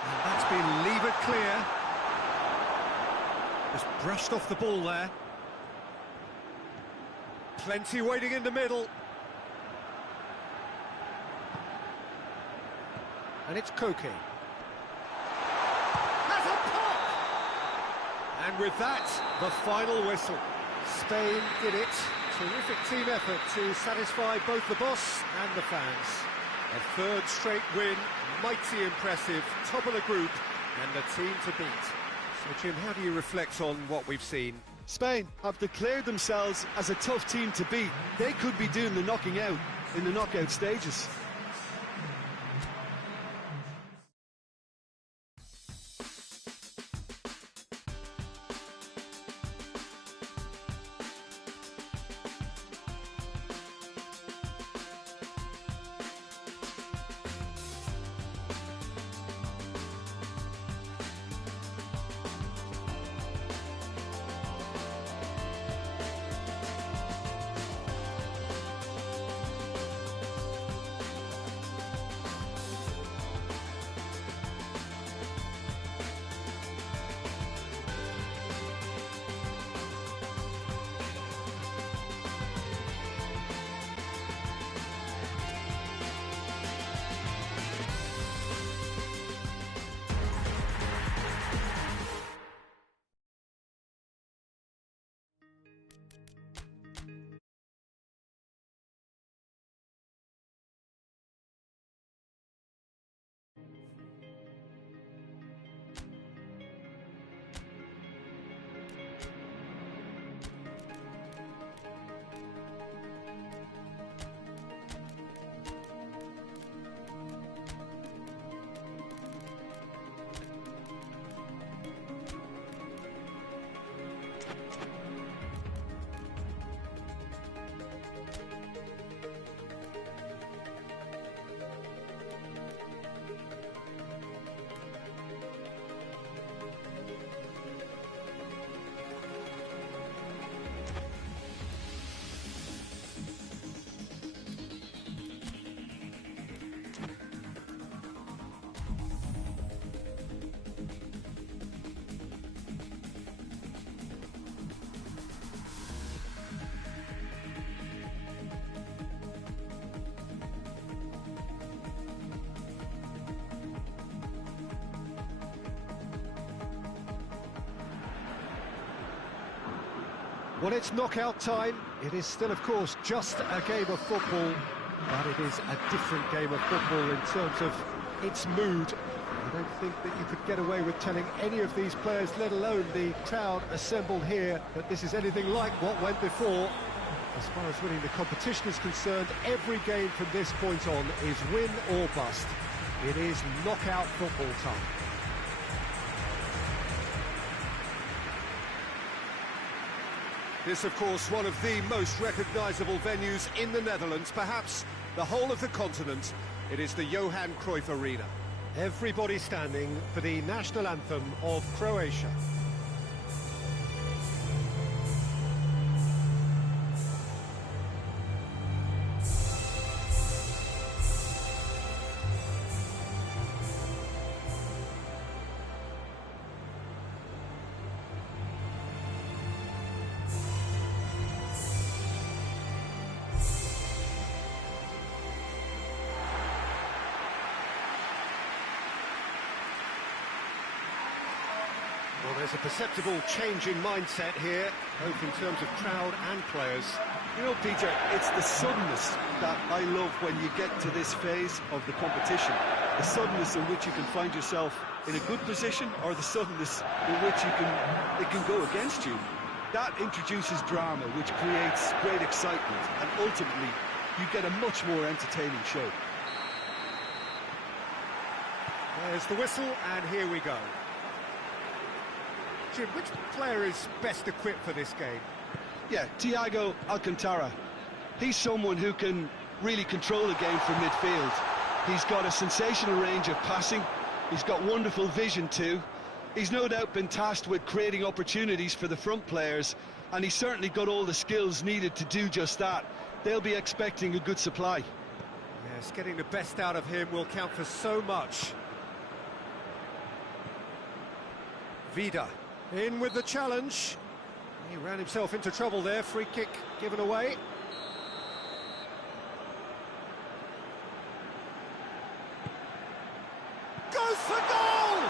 And that's been levered clear. Just brushed off the ball there. Plenty waiting in the middle. And it's Koke. Has a pop! And with that, the final whistle. Spain did it. Terrific team effort to satisfy both the boss and the fans. A third straight win, mighty impressive, top of the group, and the team to beat. So, Jim, how do you reflect on what we've seen? Spain have declared themselves as a tough team to beat. They could be doing the knocking out in the knockout stages. Well, it's knockout time. It is still, of course, just a game of football. but it is a different game of football in terms of its mood. I don't think that you could get away with telling any of these players, let alone the crowd assembled here, that this is anything like what went before. As far as winning the competition is concerned, every game from this point on is win or bust. It is knockout football time. This, of course, one of the most recognisable venues in the Netherlands, perhaps the whole of the continent. It is the Johan Cruyff Arena. Everybody standing for the national anthem of Croatia. Well, there's a perceptible change in mindset here, both in terms of crowd and players. You know, Peter, it's the suddenness that I love when you get to this phase of the competition. The suddenness in which you can find yourself in a good position, or the suddenness in which it can go against you. That introduces drama, which creates great excitement, and ultimately you get a much more entertaining show. There's the whistle, and here we go. Jim, which player is best equipped for this game? Yeah, Thiago Alcantara. He's someone who can really control the game from midfield. He's got a sensational range of passing. He's got wonderful vision too. He's no doubt been tasked with creating opportunities for the front players, and he's certainly got all the skills needed to do just that. They'll be expecting a good supply. Yes, getting the best out of him will count for so much. Vida in with the challenge. He ran himself into trouble there. Free kick given away. Goes for goal!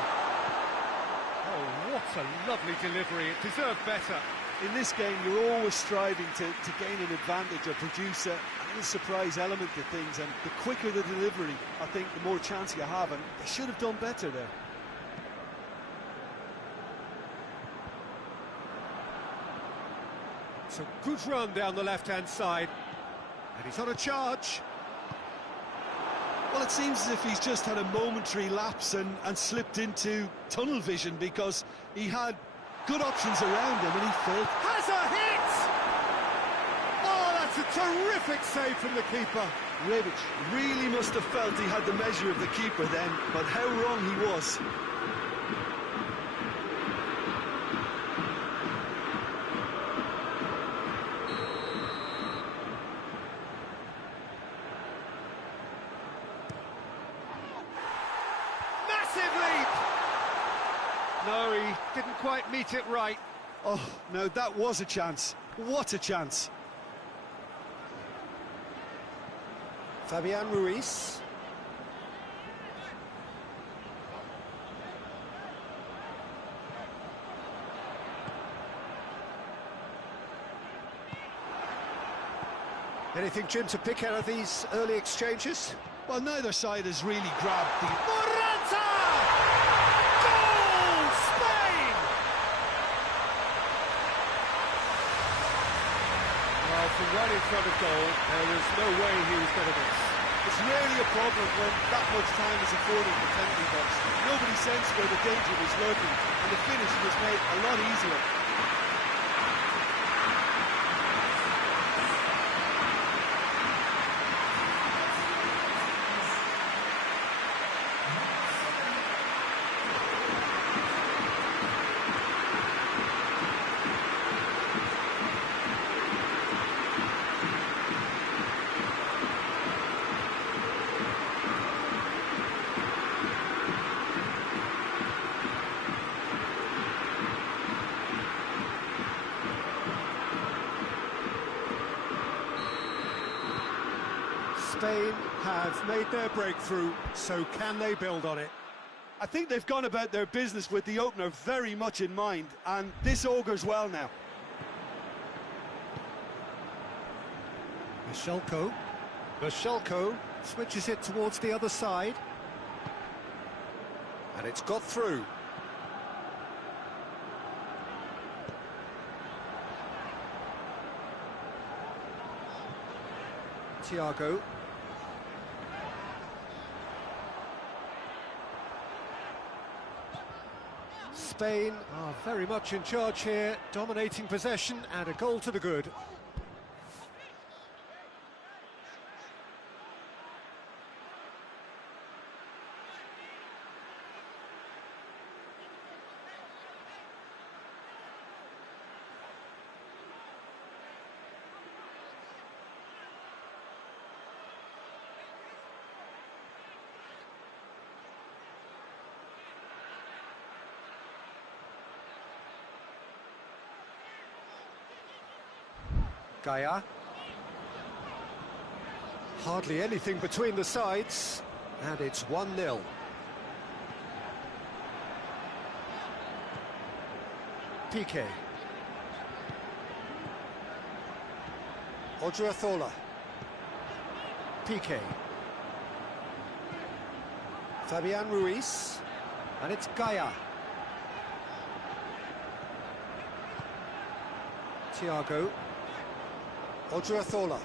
Oh, what a lovely delivery. It deserved better. In this game, you're always striving to gain an advantage or produce a little surprise element to things, and the quicker the delivery, I think the more chance you have, and they should have done better there. It's a good run down the left-hand side, and he's on a charge. Well, it seems as if he's just had a momentary lapse and slipped into tunnel vision, because he had good options around him and he failed. Has a hit! Oh, that's a terrific save from the keeper. Rebic really must have felt he had the measure of the keeper then, but how wrong he was. No, he didn't quite meet it right. Oh, no, that was a chance. What a chance. Fabian Ruiz. Anything, Jim, to pick out of these early exchanges? Well, neither side has really grabbed the... Morata! Goal! Spain! Well, from right in front of goal, there was no way he was going to miss. It's rarely a problem when that much time is afforded for penalty box. Nobody sensed where the danger was lurking, and the finish was made a lot easier. Spain have made their breakthrough, so can they build on it? I think they've gone about their business with the opener very much in mind, and this augurs well now. Michelko. Vashelko switches it towards the other side. And it's got through. Thiago. Spain are very much in charge here, dominating possession and a goal to the good. Gaia. Hardly anything between the sides, and it's 1-0. Piqué. Odriozola. Piqué. Fabian Ruiz. And it's Gaia. Thiago. Odriozola.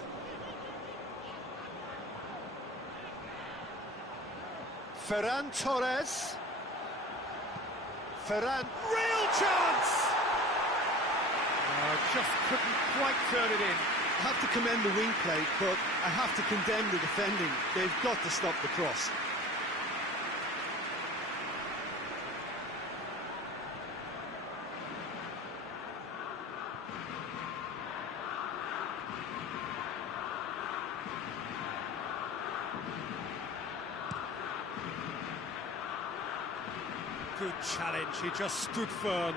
Ferran Torres. Ferran, real chance! Just couldn't quite turn it in. I have to commend the wing play, but I have to condemn the defending. They've got to stop the cross. Good challenge, he just stood firm.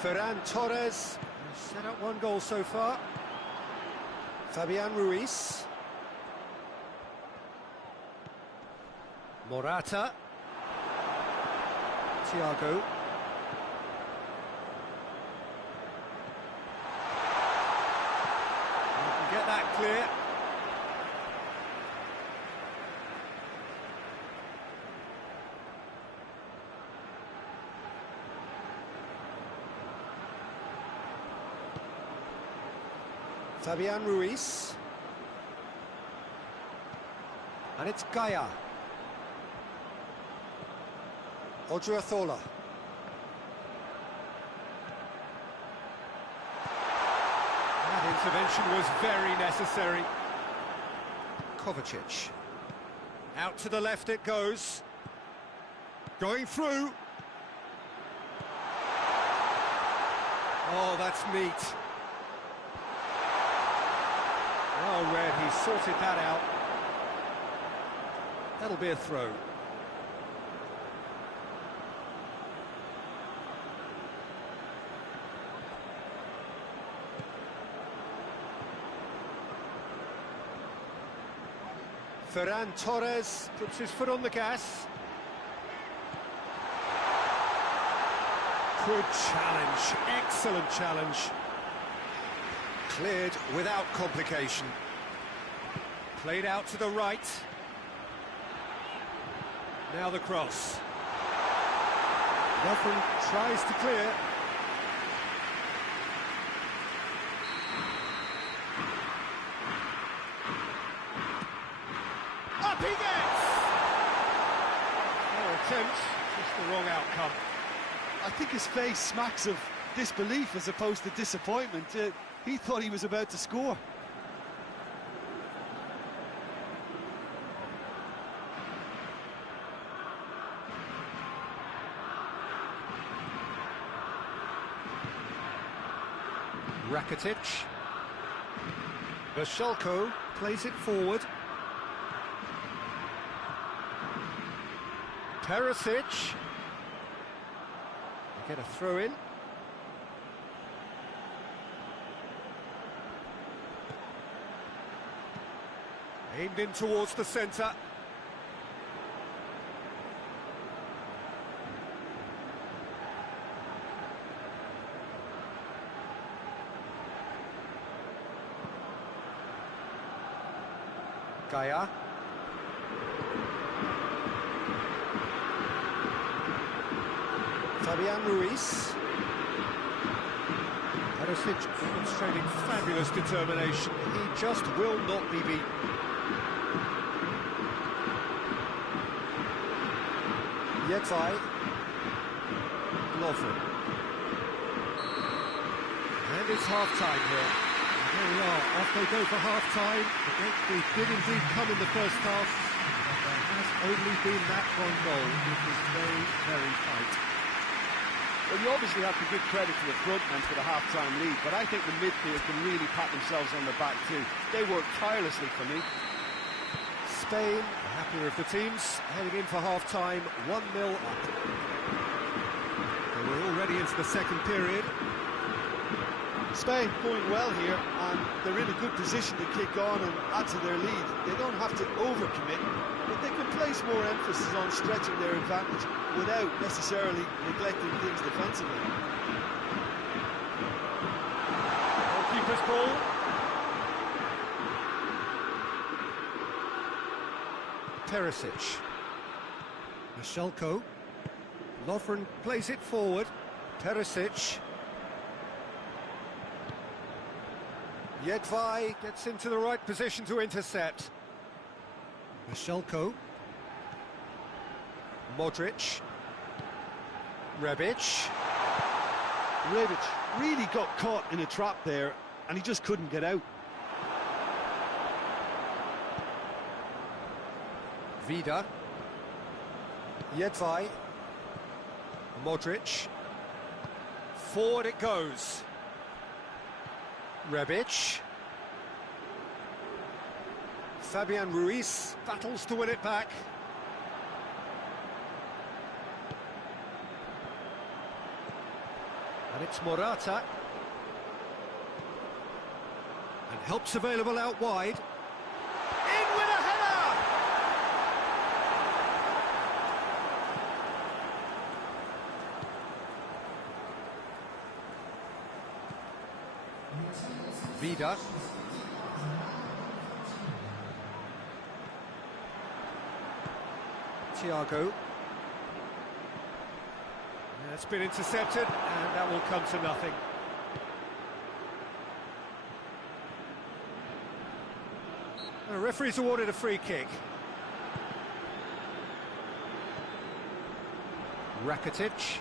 Ferran Torres has set up one goal so far. Fabian Ruiz. Morata. Thiago. You can get that clear. Fabian Ruiz. And it's Gaia. Odriozola. That intervention was very necessary. Kovacic. Out to the left it goes. Going through. Oh, that's neat. Well read, he sorted that out. That'll be a throw. Ferran Torres puts his foot on the gas. Good challenge, excellent challenge. Cleared without complication. Played out to the right. Now the cross. Referee tries to clear. Up he gets! No attempt, just the wrong outcome. I think his face smacks of disbelief as opposed to disappointment. He thought he was about to score. Rakitic. Vashelko plays it forward. Perisic. They get a throw in. Aimed in towards the centre. Gaia. Fabian Ruiz. Perisic demonstrating fabulous determination. He just will not be beaten. Yetvay. Lovren. And it's half-time here. There we are, off they go for half-time. The did indeed come in the first half, but there has only been that one goal, which is very, very tight. Well, you obviously have to give credit to the front men for the half-time lead, but I think the midfield can really pat themselves on the back too. They worked tirelessly for me. Spain, the happier of the teams, heading in for half-time, 1-0 up. So we're already into the second period. Spain going well here, and they're in a good position to kick on and add to their lead. They don't have to overcommit, but they can place more emphasis on stretching their advantage without necessarily neglecting things defensively. Goalkeeper's ball. Perisic. Mashelko. Lovren plays it forward. Perisic. Yetvay gets into the right position to intercept. Mashelko. Modric. Rebic. Rebic really got caught in a trap there, and he just couldn't get out. Vida. Yetvay. Modric. Forward it goes. Rebic. Fabian Ruiz battles to win it back. And it's Morata. And help's available out wide. In with a header! Vida. Thiago. It's been intercepted, and that will come to nothing. The referee's awarded a free kick. Rakitic.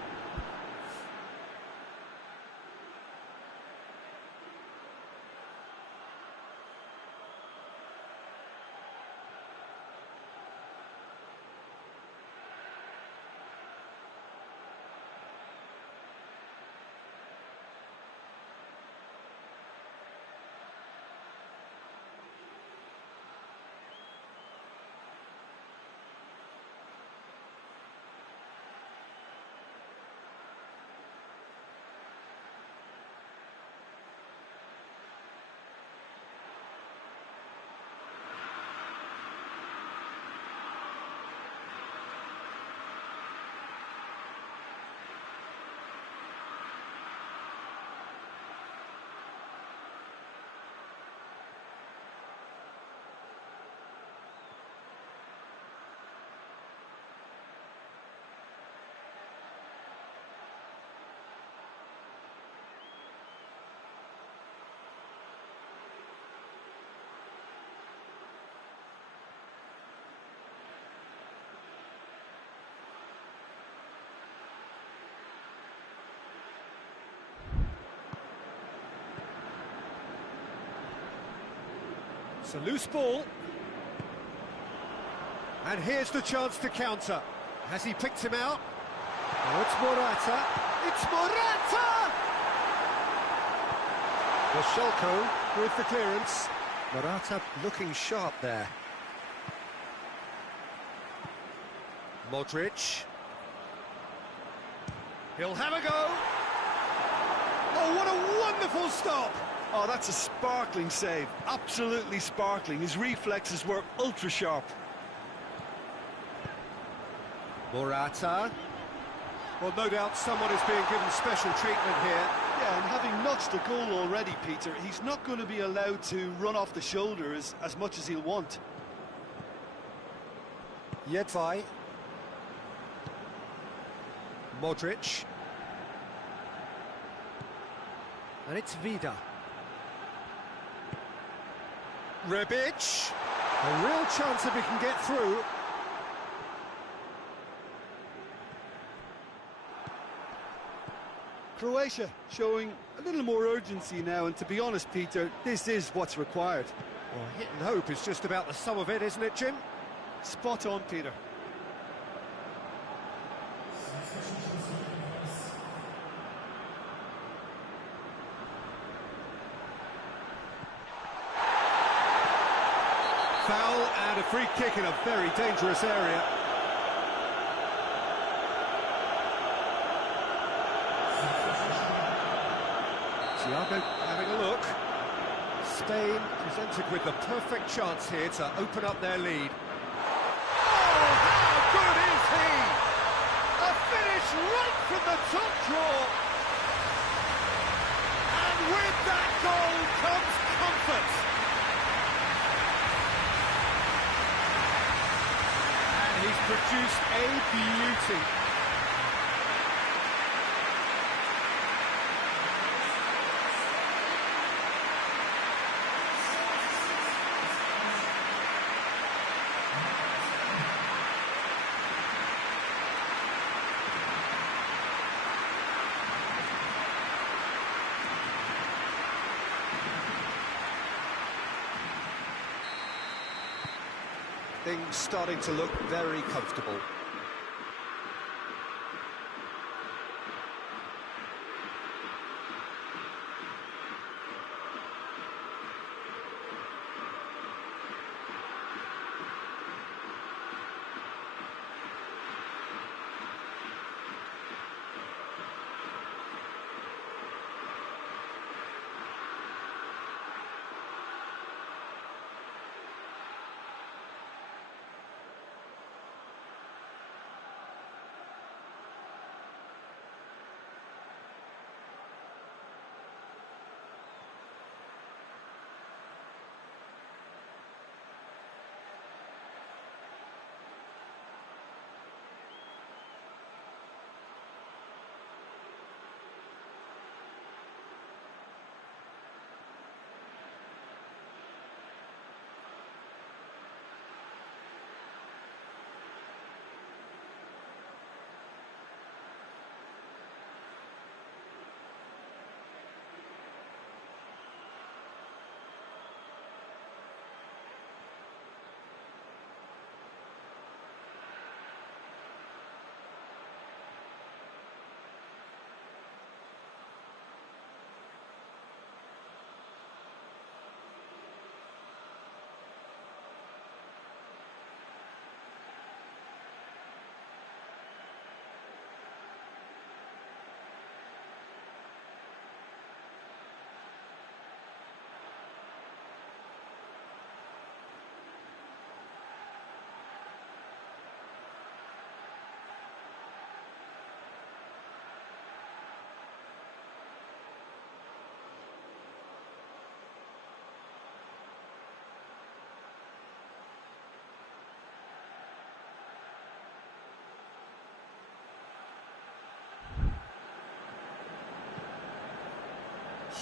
It's a loose ball. And here's the chance to counter. Has he picked him out? Oh, it's Morata. It's Morata! Mashelko with the clearance. Morata looking sharp there. Modric. He'll have a go. Oh, what a wonderful stop! Oh, that's a sparkling save. Absolutely sparkling. His reflexes were ultra-sharp. Morata. Well, no doubt someone is being given special treatment here. Yeah, and having notched a goal already, Peter, he's not going to be allowed to run off the shoulder as much as he'll want. Jedvaj. Modric. And it's Vida. Rebic. A real chance if he can get through. Croatia showing a little more urgency now, and to be honest, Peter, this is what's required. Well, hit and hope is just about the sum of it, isn't it, Jim? Spot on, Peter. Foul and a free kick in a very dangerous area. Thiago having a look. Spain presented with the perfect chance here to open up their lead. Oh, how good is he? A finish right from the top draw. And with that goal comes comfort. And he's produced a beauty. Things starting to look very comfortable.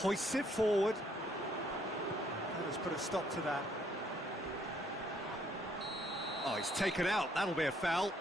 Hoists it forward. That has put a stop to that. Oh, he's taken out. That'll be a foul.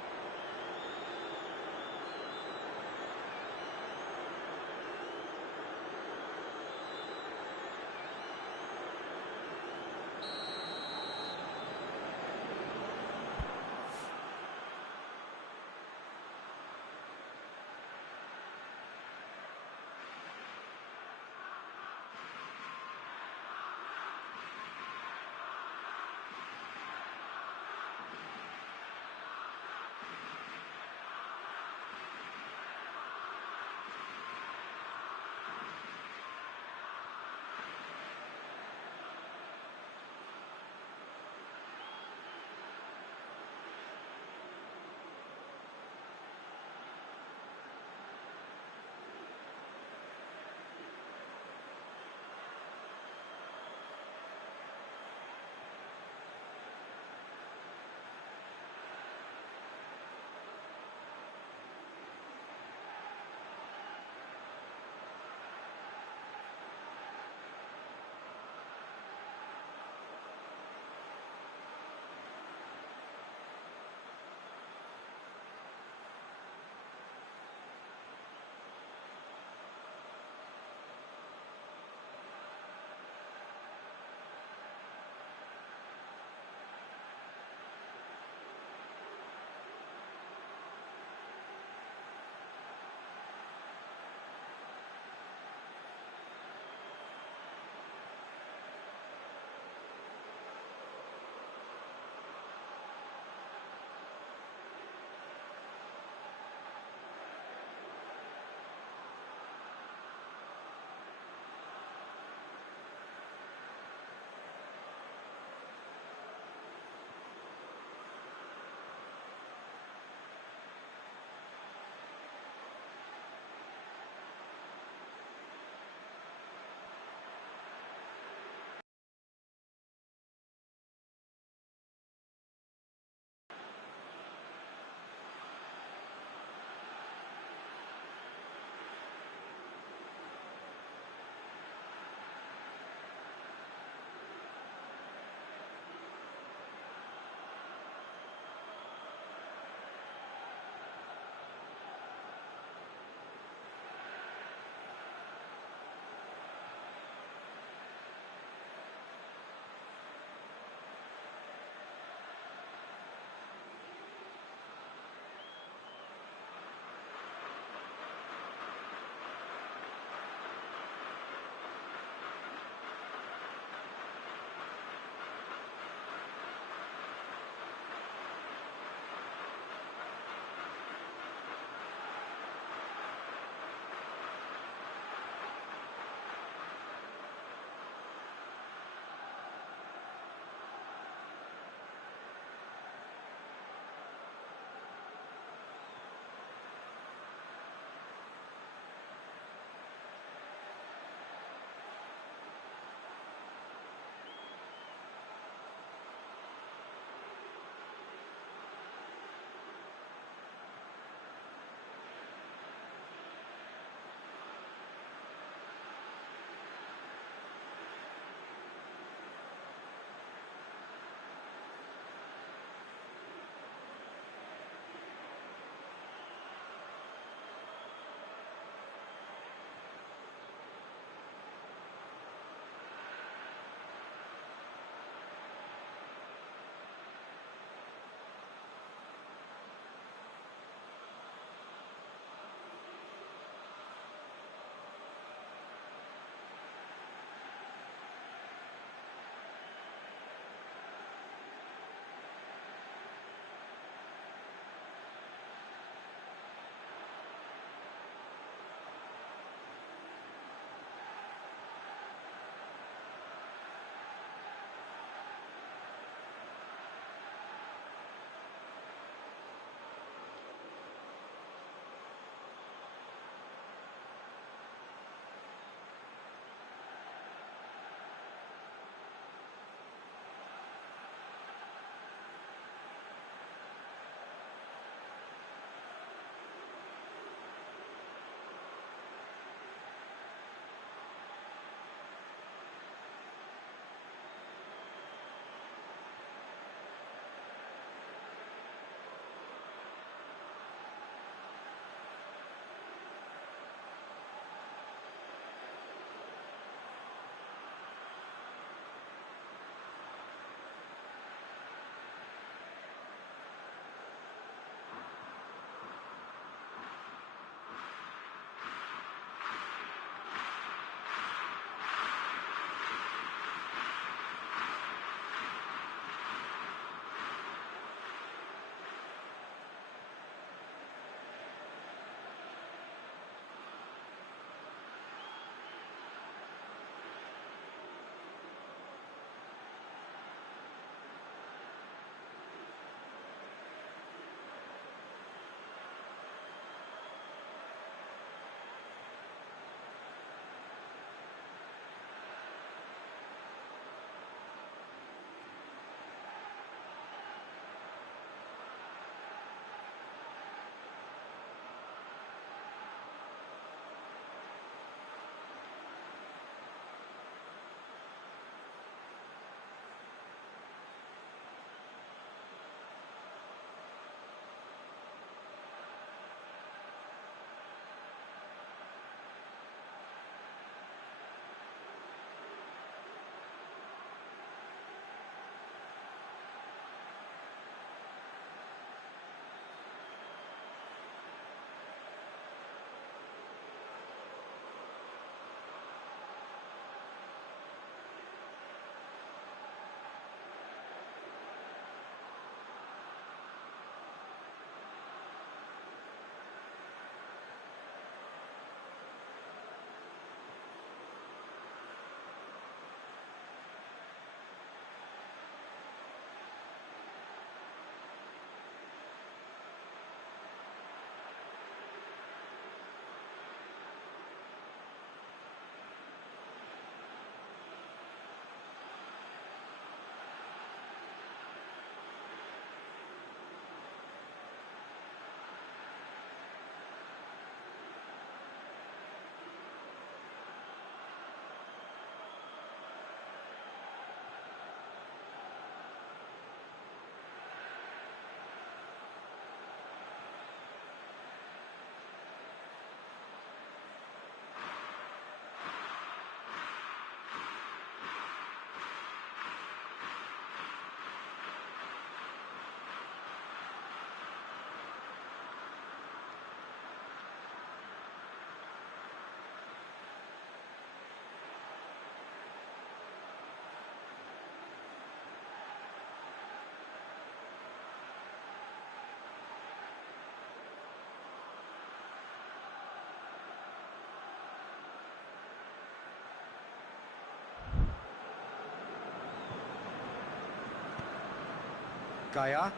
Gaia.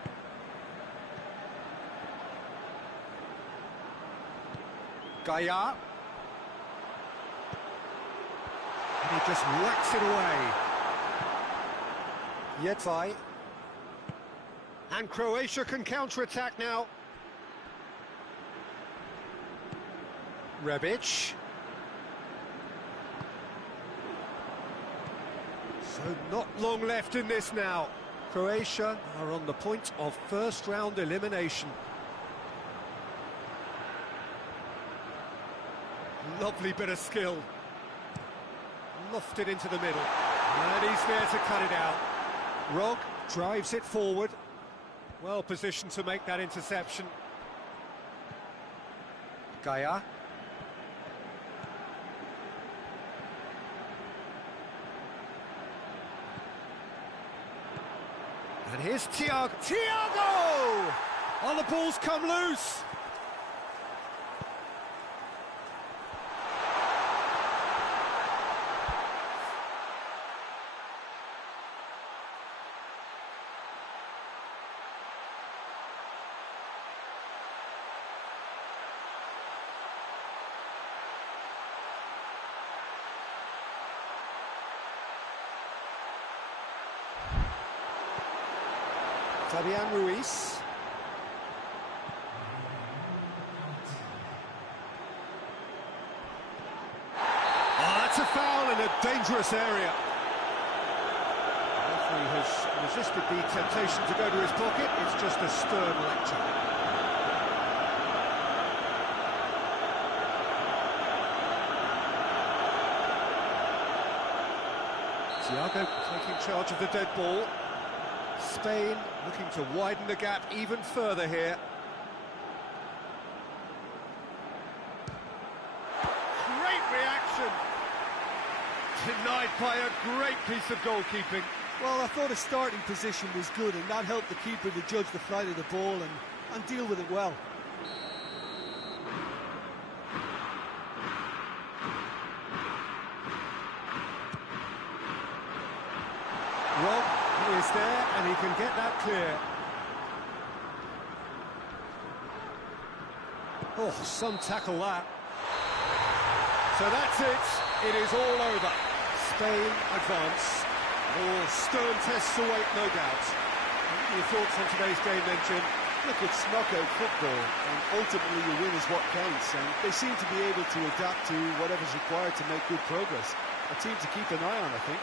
Gaia. And he just whacks it away. Yetvai. And Croatia can counter-attack now. Rebic. So not long left in this now. Croatia are on the point of first-round elimination. Lovely bit of skill. Lofted into the middle. And he's there to cut it out. Rog drives it forward. Well positioned to make that interception. Gaia. And here's Thiago. Thiago! Oh, the ball's come loose. Fabian Ruiz. Oh, that's a foul in a dangerous area. The referee has resisted the temptation to go to his pocket. It's just a stern lecture. Thiago taking charge of the dead ball. Spain looking to widen the gap even further here. Great reaction! Denied by a great piece of goalkeeping. Well, I thought his starting position was good, and that helped the keeper to judge the flight of the ball and deal with it well. Rob is there, and he can get that clear. Oh, some tackle that. So that's it. It is all over. Spain advance. More stern tests await, no doubt. Your thoughts on today's game then, Jim? Look, it's knockout football, and ultimately your win is what counts, and they seem to be able to adapt to whatever's required to make good progress. A team to keep an eye on, I think.